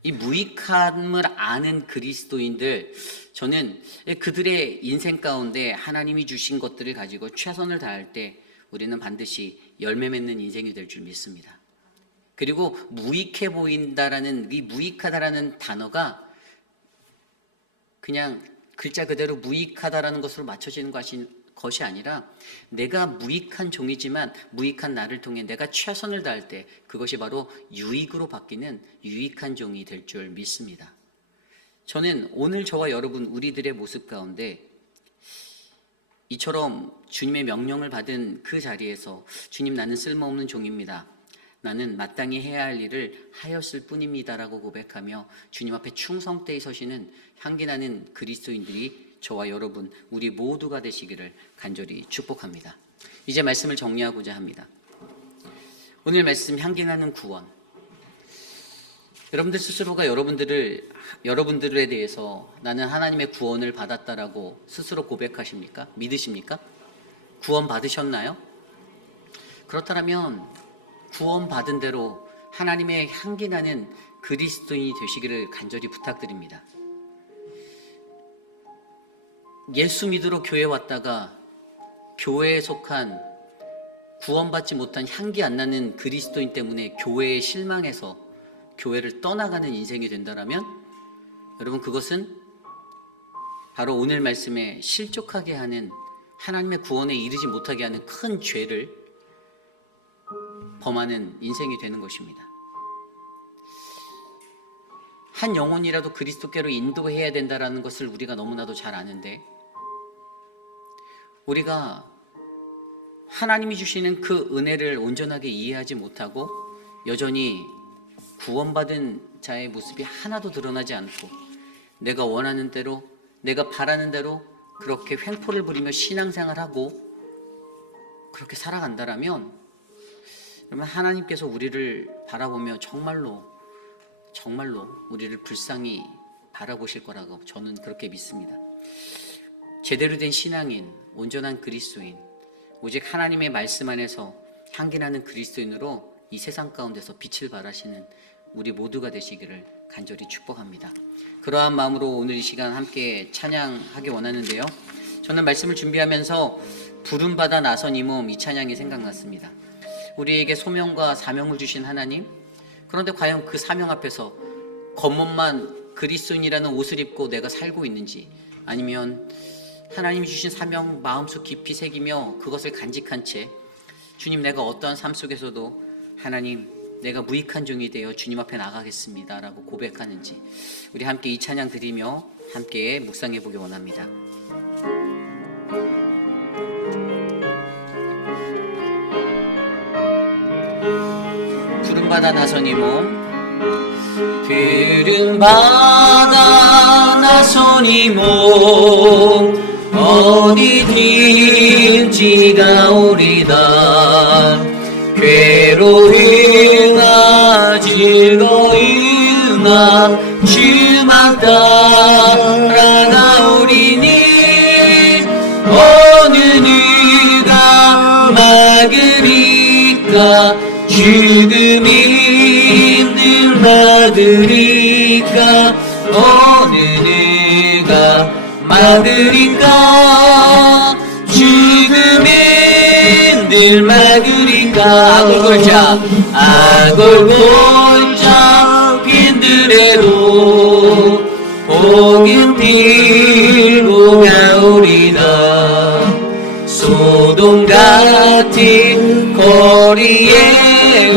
이 무익함을 아는 그리스도인들, 저는 그들의 인생 가운데 하나님이 주신 것들을 가지고 최선을 다할 때 우리는 반드시 열매 맺는 인생이 될 줄 믿습니다. 그리고 무익해 보인다라는 이 무익하다라는 단어가 그냥 글자 그대로 무익하다라는 것으로 맞춰지는 것이 아니라 내가 무익한 종이지만 무익한 나를 통해 내가 최선을 다할 때 그것이 바로 유익으로 바뀌는 유익한 종이 될 줄 믿습니다. 저는 오늘 저와 여러분 우리들의 모습 가운데 이처럼 주님의 명령을 받은 그 자리에서 주님 나는 쓸모없는 종입니다. 나는 마땅히 해야 할 일을 하였을 뿐입니다라고 고백하며 주님 앞에 충성되이 서시는 향기나는 그리스도인들이 저와 여러분 우리 모두가 되시기를 간절히 축복합니다. 이제 말씀을 정리하고자 합니다. 오늘 말씀 향기나는 구원. 여러분들 스스로가 여러분들에 대해서 나는 하나님의 구원을 받았다라고 스스로 고백하십니까? 믿으십니까? 구원 받으셨나요? 그렇다면 구원 받은 대로 하나님의 향기나는 그리스도인이 되시기를 간절히 부탁드립니다. 예수 믿으러 교회 왔다가 교회에 속한 구원받지 못한 향기 안 나는 그리스도인 때문에 교회에 실망해서 교회를 떠나가는 인생이 된다면 여러분 그것은 바로 오늘 말씀에 실족하게 하는 하나님의 구원에 이르지 못하게 하는 큰 죄를 범하는 인생이 되는 것입니다. 한 영혼이라도 그리스도께로 인도해야 된다는 것을 우리가 너무나도 잘 아는데 우리가 하나님이 주시는 그 은혜를 온전하게 이해하지 못하고 여전히 구원받은 자의 모습이 하나도 드러나지 않고 내가 원하는 대로 내가 바라는 대로 그렇게 횡포를 부리며 신앙생활하고 그렇게 살아간다면 그러면 하나님께서 우리를 바라보며 정말로 우리를 불쌍히 바라보실 거라고 저는 그렇게 믿습니다. 제대로 된 신앙인, 온전한 그리스도인, 오직 하나님의 말씀 안에서 향기나는 그리스도인으로 이 세상 가운데서 빛을 발하시는 우리 모두가 되시기를 간절히 축복합니다. 그러한 마음으로 오늘 이 시간 함께 찬양하기 원하는데요. 저는 말씀을 준비하면서 부름받아 나선 이 몸, 이 찬양이 생각났습니다. 우리에게 소명과 사명을 주신 하나님, 그런데 과연 그 사명 앞에서 겉멋만 그리스도인이라는 옷을 입고 내가 살고 있는지, 아니면 하나님이 주신 사명 마음속 깊이 새기며 그것을 간직한 채 주님, 내가 어떠한 삶 속에서도 하나님, 내가 무익한 종이 되어 주님 앞에 나가겠습니다 라고 고백하는지 우리 함께 이 찬양 드리며 함께 묵상해 보기 원합니다. 푸른바다 나선 이 몸, 푸른바다 나선 이 몸, 어디든지 가오리다. 괴로이나 즐거이나 주만 따라가오리니 어느 누가 막으리까 죽음이 힘들 막으리까 어느 누가 막으리까 죽음이 힘들 막으리까 악을 골자 악을 골자 빈들에도 복음 들고 가오리다. 소돔 같은 거리에로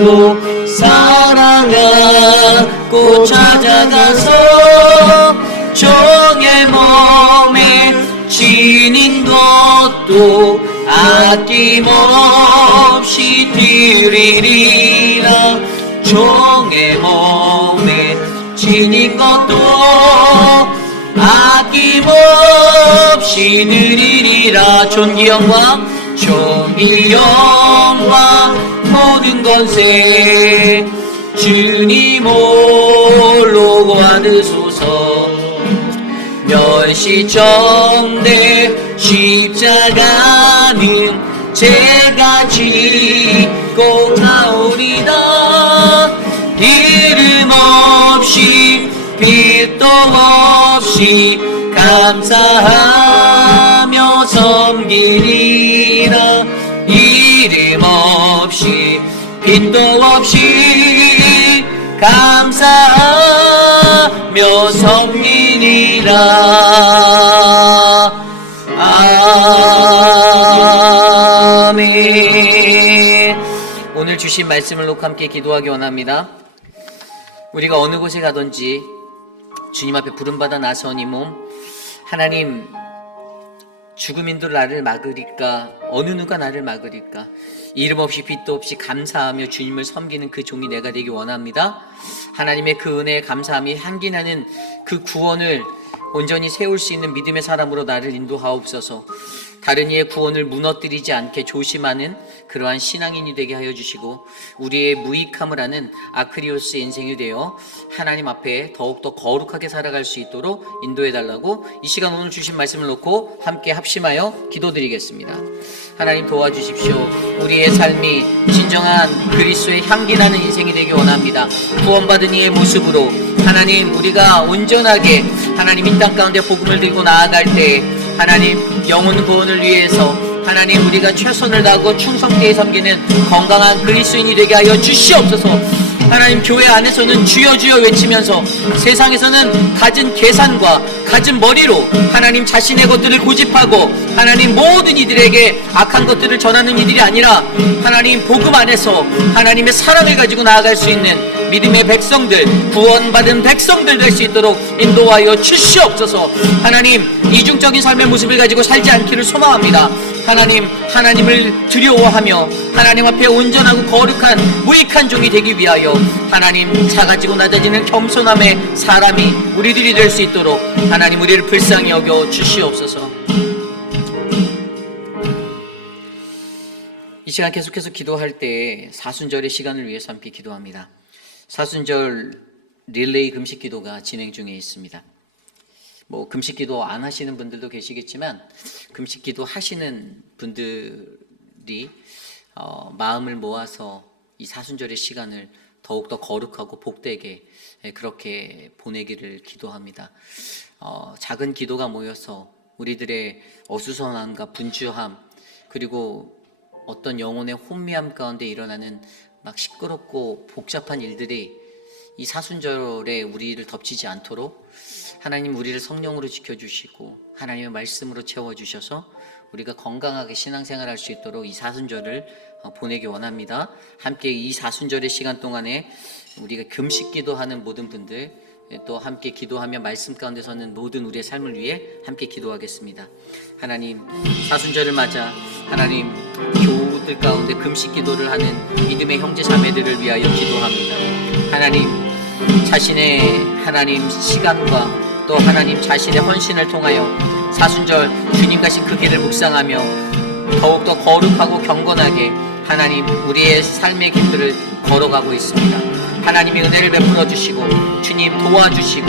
사랑하고 찾아가서 종의 몸에 지닌 것도 아낌없이 드리리라. 종의 몸에 지닌 것도 아낌없이 드리리라. 존귀영과 모든 권세 주님 홀로 받으소서. 멸시정대 십자가는 제가 지고 나오리다. 이름 없이 빛도 없이 감사하며 섬기리라. 이름 없이 빛도 없이 감사하며 섬기리라. 아멘. 오늘 주신 말씀을 놓고 함께 기도하기 원합니다. 우리가 어느 곳에 가든지 주님 앞에 부름받아 나선 이 몸, 하나님, 죽음인도 나를 막으리까 어느 누가 나를 막으리까 이름 없이 빛도 없이 감사하며 주님을 섬기는 그 종이 내가 되기 원합니다. 하나님의 그 은혜에 감사함이 향기나는 그 구원을 온전히 세울 수 있는 믿음의 사람으로 나를 인도하옵소서. 다른 이의 구원을 무너뜨리지 않게 조심하는 그러한 신앙인이 되게 하여 주시고 우리의 무익함을 아는 아크리오스의 인생이 되어 하나님 앞에 더욱더 거룩하게 살아갈 수 있도록 인도해 달라고 이 시간 오늘 주신 말씀을 놓고 함께 합심하여 기도드리겠습니다. 하나님 도와주십시오. 우리의 삶이 진정한 그리스도의 향기나는 인생이 되기 원합니다. 구원받은 이의 모습으로 하나님, 우리가 온전하게 하나님 이 땅 가운데 복음을 들고 나아갈 때 하나님 영혼 구원을 위해서 하나님 우리가 최선을 다하고 충성되게 섬기는 건강한 그리스도인이 되게 하여 주시옵소서. 하나님 교회 안에서는 주여 주여 외치면서 세상에서는 갖은 계산과 갖은 머리로 하나님 자신의 것들을 고집하고 하나님 모든 이들에게 악한 것들을 전하는 이들이 아니라 하나님 복음 안에서 하나님의 사랑을 가지고 나아갈 수 있는 믿음의 백성들, 구원받은 백성들 될 수 있도록 인도하여 주시옵소서. 하나님 이중적인 삶의 모습을 가지고 살지 않기를 소망합니다. 하나님, 하나님을 두려워하며 하나님 앞에 온전하고 거룩한 무익한 종이 되기 위하여 하나님 작아지고 낮아지는 겸손함의 사람이 우리들이 될 수 있도록 하나님 우리를 불쌍히 여겨 주시옵소서. 이 시간 계속해서 기도할 때 사순절의 시간을 위해서 함께 기도합니다. 사순절 릴레이 금식 기도가 진행 중에 있습니다. 금식 기도 안 하시는 분들도 계시겠지만 금식 기도 하시는 분들이 마음을 모아서 이 사순절의 시간을 더욱더 거룩하고 복되게 그렇게 보내기를 기도합니다. 작은 기도가 모여서 우리들의 어수선함과 분주함 그리고 어떤 영혼의 혼미함 가운데 일어나는 막 시끄럽고 복잡한 일들이 이 사순절에 우리를 덮치지 않도록 하나님 우리를 성령으로 지켜주시고 하나님의 말씀으로 채워주셔서 우리가 건강하게 신앙생활할 수 있도록 이 사순절을 보내기 원합니다. 함께 이 사순절의 시간 동안에 우리가 금식 기도하는 모든 분들, 또 함께 기도하며 말씀 가운데 서는 모든 우리의 삶을 위해 함께 기도하겠습니다. 하나님, 사순절을 맞아 하나님 교우들 가운데 금식 기도를 하는 믿음의 형제 자매들을 위하여 기도합니다. 하나님, 자신의 하나님 시간과 또 하나님 자신의 헌신을 통하여 사순절 주님 가신 그 길을 묵상하며 더욱더 거룩하고 경건하게 하나님 우리의 삶의 길들을 걸어가고 있습니다. 하나님이 은혜를 베풀어 주시고 주님 도와주시고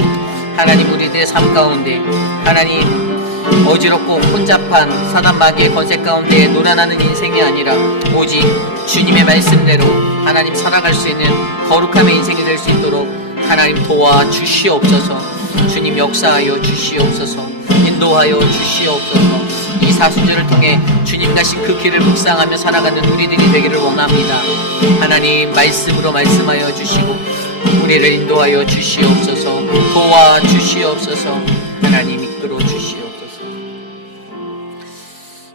하나님 우리들의 삶 가운데 하나님 어지럽고 혼잡한 사단 마귀의 권세 가운데 노란하는 인생이 아니라 오직 주님의 말씀대로 하나님 살아갈 수 있는 거룩함의 인생이 될 수 있도록 하나님 도와주시옵소서. 주님 역사하여 주시옵소서. 인도하여 주시옵소서. 이 사순절을 통해 주님 가신 그 길을 묵상하며 살아가는 우리들이 되기를 원합니다. 하나님 말씀으로 말씀하여 주시고 우리를 인도하여 주시옵소서. 도와주시옵소서. 하나님 이끌어 주시옵소서.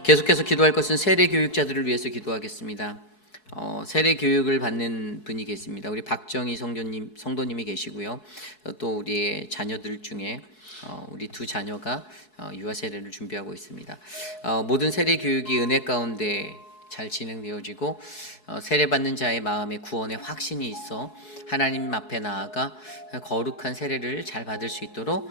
계속해서 기도할 것은 세례 교육자들을 위해서 기도하겠습니다. 세례 교육을 받는 분이 계십니다. 우리 박정희 성도님이 계시고요. 또 우리의 자녀들 중에 우리 두 자녀가 유아 세례를 준비하고 있습니다. 모든 세례 교육이 은혜 가운데 잘 진행되어지고 세례받는 자의 마음에 구원의 확신이 있어 하나님 앞에 나아가 거룩한 세례를 잘 받을 수 있도록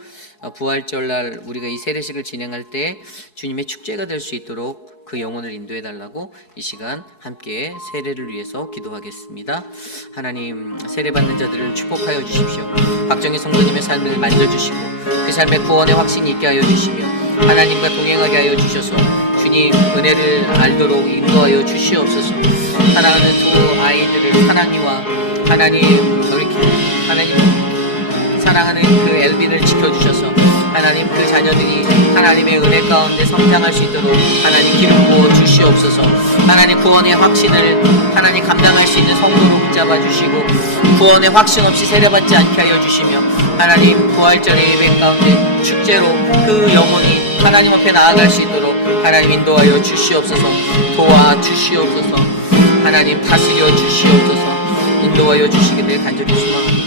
부활절날 우리가 이 세례식을 진행할 때 주님의 축제가 될 수 있도록 그 영혼을 인도해 달라고 이 시간 함께 세례를 위해서 기도하겠습니다. 하나님 세례받는 자들을 축복하여 주십시오. 박정희 성도님의 삶을 만져주시고 그 삶에 구원의 확신이 있게 하여 주시며 하나님과 동행하게 하여 주셔서 주님 은혜를 알도록 인도하여 주시옵소서. 사랑하는 두 아이들을 사랑이와 하나님 사랑하는 그 엘빈을 지켜주셔서 하나님 그 자녀들이 하나님의 은혜 가운데 성장할 수 있도록 하나님 기름 부어 주시옵소서. 하나님 구원의 확신을 하나님 감당할 수 있는 성도로 붙잡아 주시고 구원의 확신 없이 세례받지 않게 하여 주시며 하나님 부활절의 예배 가운데 축제로 그 영혼이 하나님 앞에 나아갈 수 있도록 하나님 인도하여 주시옵소서. 도와주시옵소서. 하나님 다스려 주시옵소서. 인도하여 주시기를 간절히 소망합니다.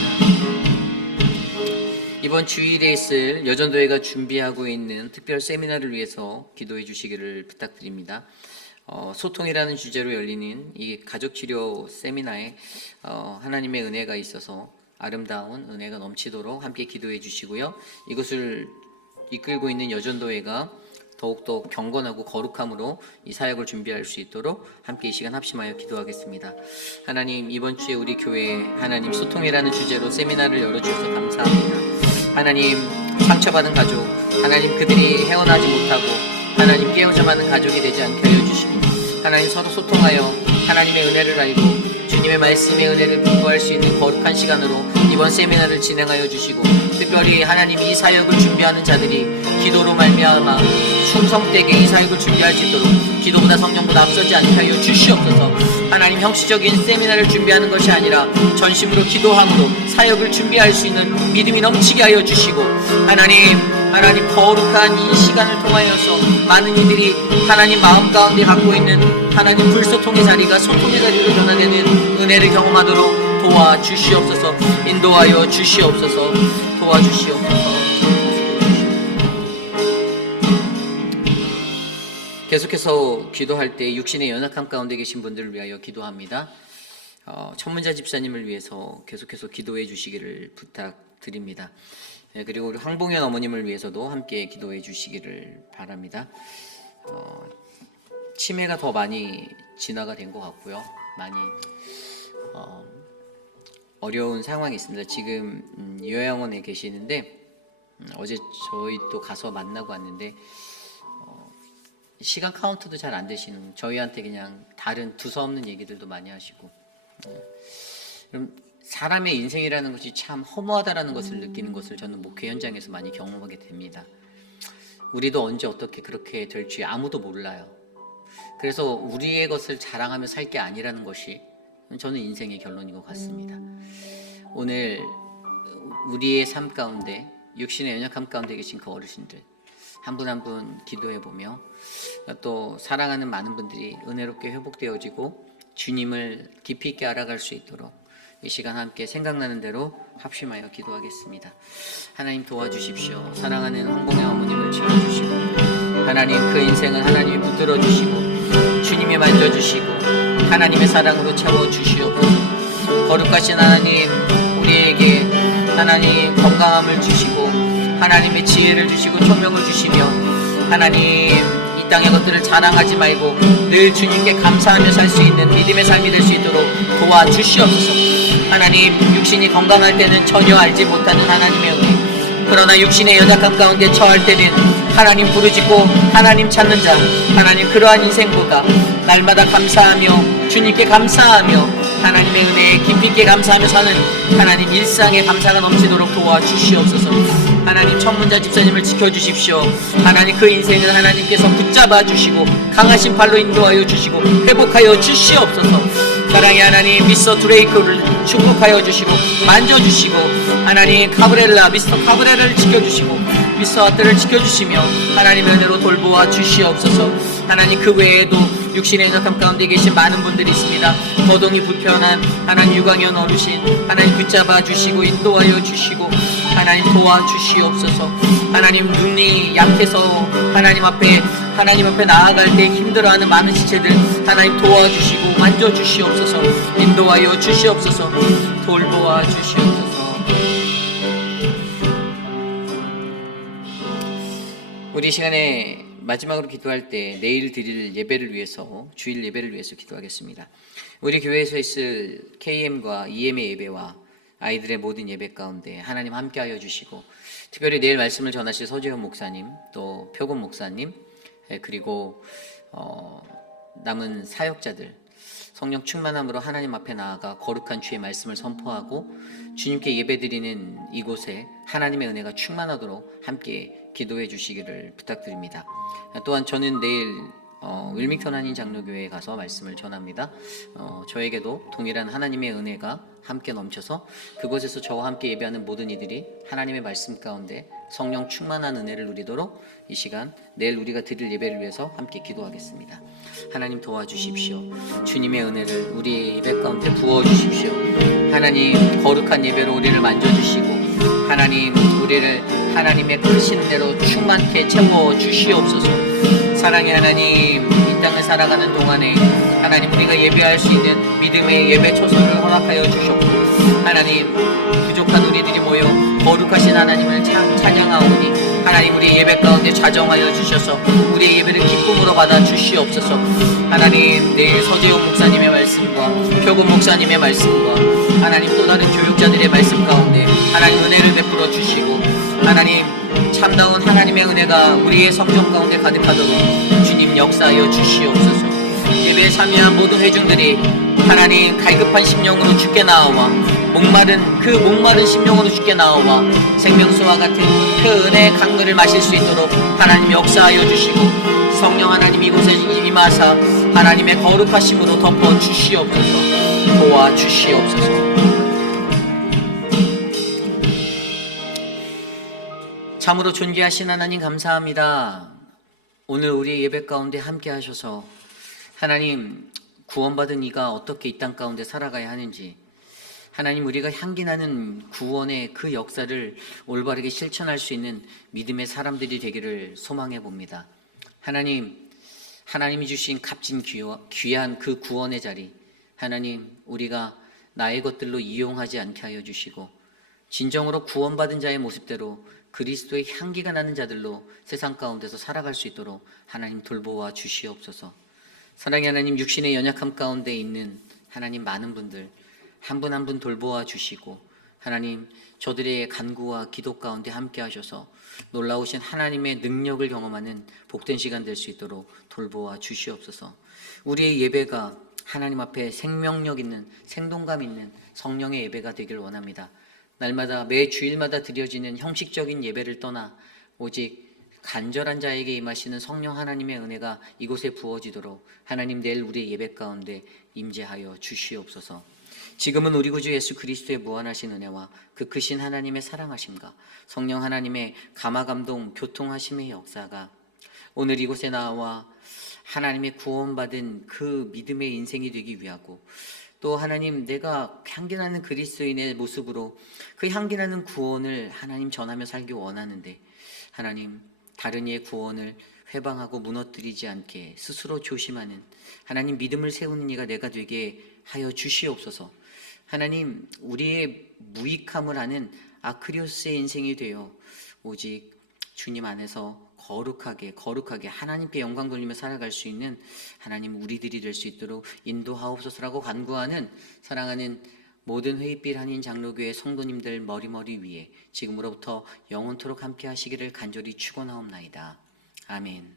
이번 주일에 있을 여전도회가 준비하고 있는 특별 세미나를 위해서 기도해 주시기를 부탁드립니다. 소통이라는 주제로 열리는 이 가족치료 세미나에 하나님의 은혜가 있어서 아름다운 은혜가 넘치도록 함께 기도해 주시고요. 이것을 이끌고 있는 여전도회가 더욱더 경건하고 거룩함으로 이 사역을 준비할 수 있도록 함께 이 시간 합심하여 기도하겠습니다. 하나님 이번 주에 우리 교회에 하나님 소통이라는 주제로 세미나를 열어주셔서 감사합니다. 하나님 상처받은 가족, 하나님 그들이 헤어나지 못하고 하나님 깨어져가는 가족이 되지 않게 하여 주시고 하나님 서로 소통하여 하나님의 은혜를 알고 주님의 말씀의 은혜를 공부할 수 있는 거룩한 시간으로 이번 세미나를 진행하여 주시고 특별히 하나님 이 사역을 준비하는 자들이 기도로 말미암아 충성되게 이 사역을 준비할 수 있도록 기도보다 성령보다 앞서지 않게 하여 주시옵소서. 하나님 형식적인 세미나를 준비하는 것이 아니라 전심으로 기도함으로 사역을 준비할 수 있는 믿음이 넘치게 하여 주시고 하나님 거룩한 이 시간을 통하여서 많은 이들이 하나님 마음 가운데 갖고 있는 하나님 불소통의 자리가 소통의 자리로 변화되는 은혜를 경험하도록 도와주시옵소서. 인도하여 주시옵소서. 도와주시옵소서. 계속해서 기도할 때 육신의 연약함 가운데 계신 분들을 위하여 기도합니다. 천문자 집사님을 위해서 계속해서 기도해 주시기를 부탁드립니다. 그리고 우리 황봉현 어머님을 위해서도 함께 기도해 주시기를 바랍니다. 치매가 더 많이 진화가 된 것 같고요. 많이 어려운 상황이 있습니다. 지금 요양원에 계시는데 어제 저희 또 가서 만나고 왔는데 시간 카운트도 잘 안 되시는, 저희한테 그냥 다른 두서없는 얘기들도 많이 하시고 그럼 사람의 인생이라는 것이 참 허무하다라는 것을 느끼는 것을 저는 목회 현장에서 많이 경험하게 됩니다. 우리도 언제 어떻게 그렇게 될지 아무도 몰라요. 그래서 우리의 것을 자랑하며 살 게 아니라는 것이 저는 인생의 결론인 것 같습니다. 오늘 우리의 삶 가운데 육신의 연약함 가운데 계신 그 어르신들, 한 분 한 분 기도해 보며 또 사랑하는 많은 분들이 은혜롭게 회복되어지고 주님을 깊이 있게 알아갈 수 있도록 이 시간 함께 생각나는 대로 합심하여 기도하겠습니다. 하나님 도와주십시오. 사랑하는 황봉의 어머님을 지켜주시고 하나님 그 인생을 하나님이 붙들어 주시고 주님이 만져주시고 하나님의 사랑으로 채워주시옵소서. 거룩하신 하나님, 우리에게 하나님 건강함을 주시고 하나님의 지혜를 주시고 총명을 주시며 하나님 이 땅의 것들을 자랑하지 말고 늘 주님께 감사하며 살 수 있는 믿음의 삶이 될 수 있도록 도와주시옵소서. 하나님, 육신이 건강할 때는 전혀 알지 못하는 하나님의 은혜, 그러나 육신의 연약함 가운데 처할 때는 하나님 부르짖고 하나님 찾는 자, 하나님 그러한 인생보다 날마다 감사하며 주님께 감사하며 하나님의 은혜에 깊이 있게 감사하며 사는 하나님 일상의 감사가 넘치도록 도와주시옵소서. 하나님 천문자 집사님을 지켜주십시오. 하나님 그 인생을 하나님께서 붙잡아 주시고 강하신 팔로 인도하여 주시고 회복하여 주시옵소서. 사랑의 하나님 미스터 드레이크를 축복하여 주시고 만져주시고 하나님 카브렐라 미스터 카브렐라를 지켜주시고 미스터 아트를 지켜주시며 하나님의 은혜로 돌보아 주시옵소서. 하나님 그 외에도 육신의 연약함 가운데 계신 많은 분들이 있습니다. 거동이 불편한 하나님 유광현 어르신 하나님 붙잡아 주시고 인도하여 주시고 하나님 도와주시옵소서. 하나님 눈이 약해서 하나님 앞에 나아갈 때 힘들어하는 많은 지체들 하나님 도와주시고 만져주시옵소서. 인도하여 주시옵소서. 돌보아 주시옵소서. 우리 시간에 마지막으로 기도할 때 내일 드릴 예배를 위해서 주일 예배를 위해서 기도하겠습니다. 우리 교회에서 있을 KM과 EM의 예배와 아이들의 모든 예배 가운데 하나님 함께하여 주시고 특별히 내일 말씀을 전하실 서재현 목사님 또 표곤 목사님 그리고 남은 사역자들 성령 충만함으로 하나님 앞에 나아가 거룩한 주의 말씀을 선포하고 주님께 예배드리는 이곳에 하나님의 은혜가 충만하도록 함께 기도해 주시기를 부탁드립니다. 또한 저는 내일 윌밍턴 한인 장로교회에 가서 말씀을 전합니다. 저에게도 동일한 하나님의 은혜가 함께 넘쳐서 그곳에서 저와 함께 예배하는 모든 이들이 하나님의 말씀 가운데 성령 충만한 은혜를 누리도록 이 시간 내일 우리가 드릴 예배를 위해서 함께 기도하겠습니다. 하나님 도와주십시오. 주님의 은혜를 우리의 예배 가운데 부어주십시오. 하나님 거룩한 예배로 우리를 만져주시고 하나님 우리를 하나님의 크신 은혜로 충만케 채워주시옵소서. 사랑의 하나님, 이 땅을 살아가는 동안에 하나님 우리가 예배할 수 있는 믿음의 예배 초소를 허락하여 주셨고 하나님 부족한 우리들이 모여 거룩하신 하나님을 찬양하오니 하나님 우리의 예배 가운데 좌정하여 주셔서 우리의 예배를 기쁨으로 받아 주시옵소서. 하나님 내일 서재용 목사님의 말씀과 표곤 목사님의 말씀과 하나님 또 다른 교육자들의 말씀 가운데 하나님 은혜를 베풀어 주시고 하나님 참다운 하나님의 은혜가 우리의 성전 가운데 가득하도록 주님 역사하여 주시옵소서. 예배에 참여한 모든 회중들이 하나님 갈급한 심령으로 주께 나와 목마른 심령으로 주께 나와 생명수와 같은 그 은혜의 강물을 마실 수 있도록 하나님 역사하여 주시고 성령 하나님 이곳에 임하사 하나님의 거룩하심으로 덮어 주시옵소서. 도와주시옵소서. 참으로 존귀하신 하나님 감사합니다. 오늘 우리의 예배 가운데 함께 하셔서 하나님 구원받은 이가 어떻게 이 땅 가운데 살아가야 하는지 하나님 우리가 향기나는 구원의 그 역사를 올바르게 실천할 수 있는 믿음의 사람들이 되기를 소망해 봅니다. 하나님이 주신 값진 귀한 그 구원의 자리 하나님 우리가 나의 것들로 이용하지 않게 하여 주시고 진정으로 구원받은 자의 모습대로 그리스도의 향기가 나는 자들로 세상 가운데서 살아갈 수 있도록 하나님 돌보아 주시옵소서. 사랑의 하나님 육신의 연약함 가운데 있는 하나님 많은 분들 한 분 한 분 돌보아 주시고 하나님 저들의 간구와 기도 가운데 함께 하셔서 놀라우신 하나님의 능력을 경험하는 복된 시간 될 수 있도록 돌보아 주시옵소서. 우리의 예배가 하나님 앞에 생명력 있는 생동감 있는 성령의 예배가 되길 원합니다. 날마다 매 주일마다 드려지는 형식적인 예배를 떠나 오직 간절한 자에게 임하시는 성령 하나님의 은혜가 이곳에 부어지도록 하나님 내일 우리의 예배 가운데 임재하여 주시옵소서. 지금은 우리 구주 예수 그리스도의 무한하신 은혜와 그 크신 하나님의 사랑하심과 성령 하나님의 감화감동 교통하심의 역사가 오늘 이곳에 나와 하나님의 구원받은 그 믿음의 인생이 되기 위하고, 또 하나님, 내가 향기나는 그리스도인의 모습으로 그 향기나는 구원을 하나님 전하며 살기 원하는데, 하나님, 다른 이의 구원을 회방하고 무너뜨리지 않게 스스로 조심하는 하나님 믿음을 세우는 이가 내가 되게 하여 주시옵소서. 하나님, 우리의 무익함을 아는 아크리오스의 인생이 되어 오직 주님 안에서 거룩하게 하나님께 영광 돌리며 살아갈 수 있는 하나님 우리들이 될 수 있도록 인도하옵소서라고 간구하는 사랑하는 모든 회의빛 한인 장로교회 성도님들 머리 위에 지금으로부터 영원토록 함께 하시기를 간절히 축원하옵나이다. 아멘.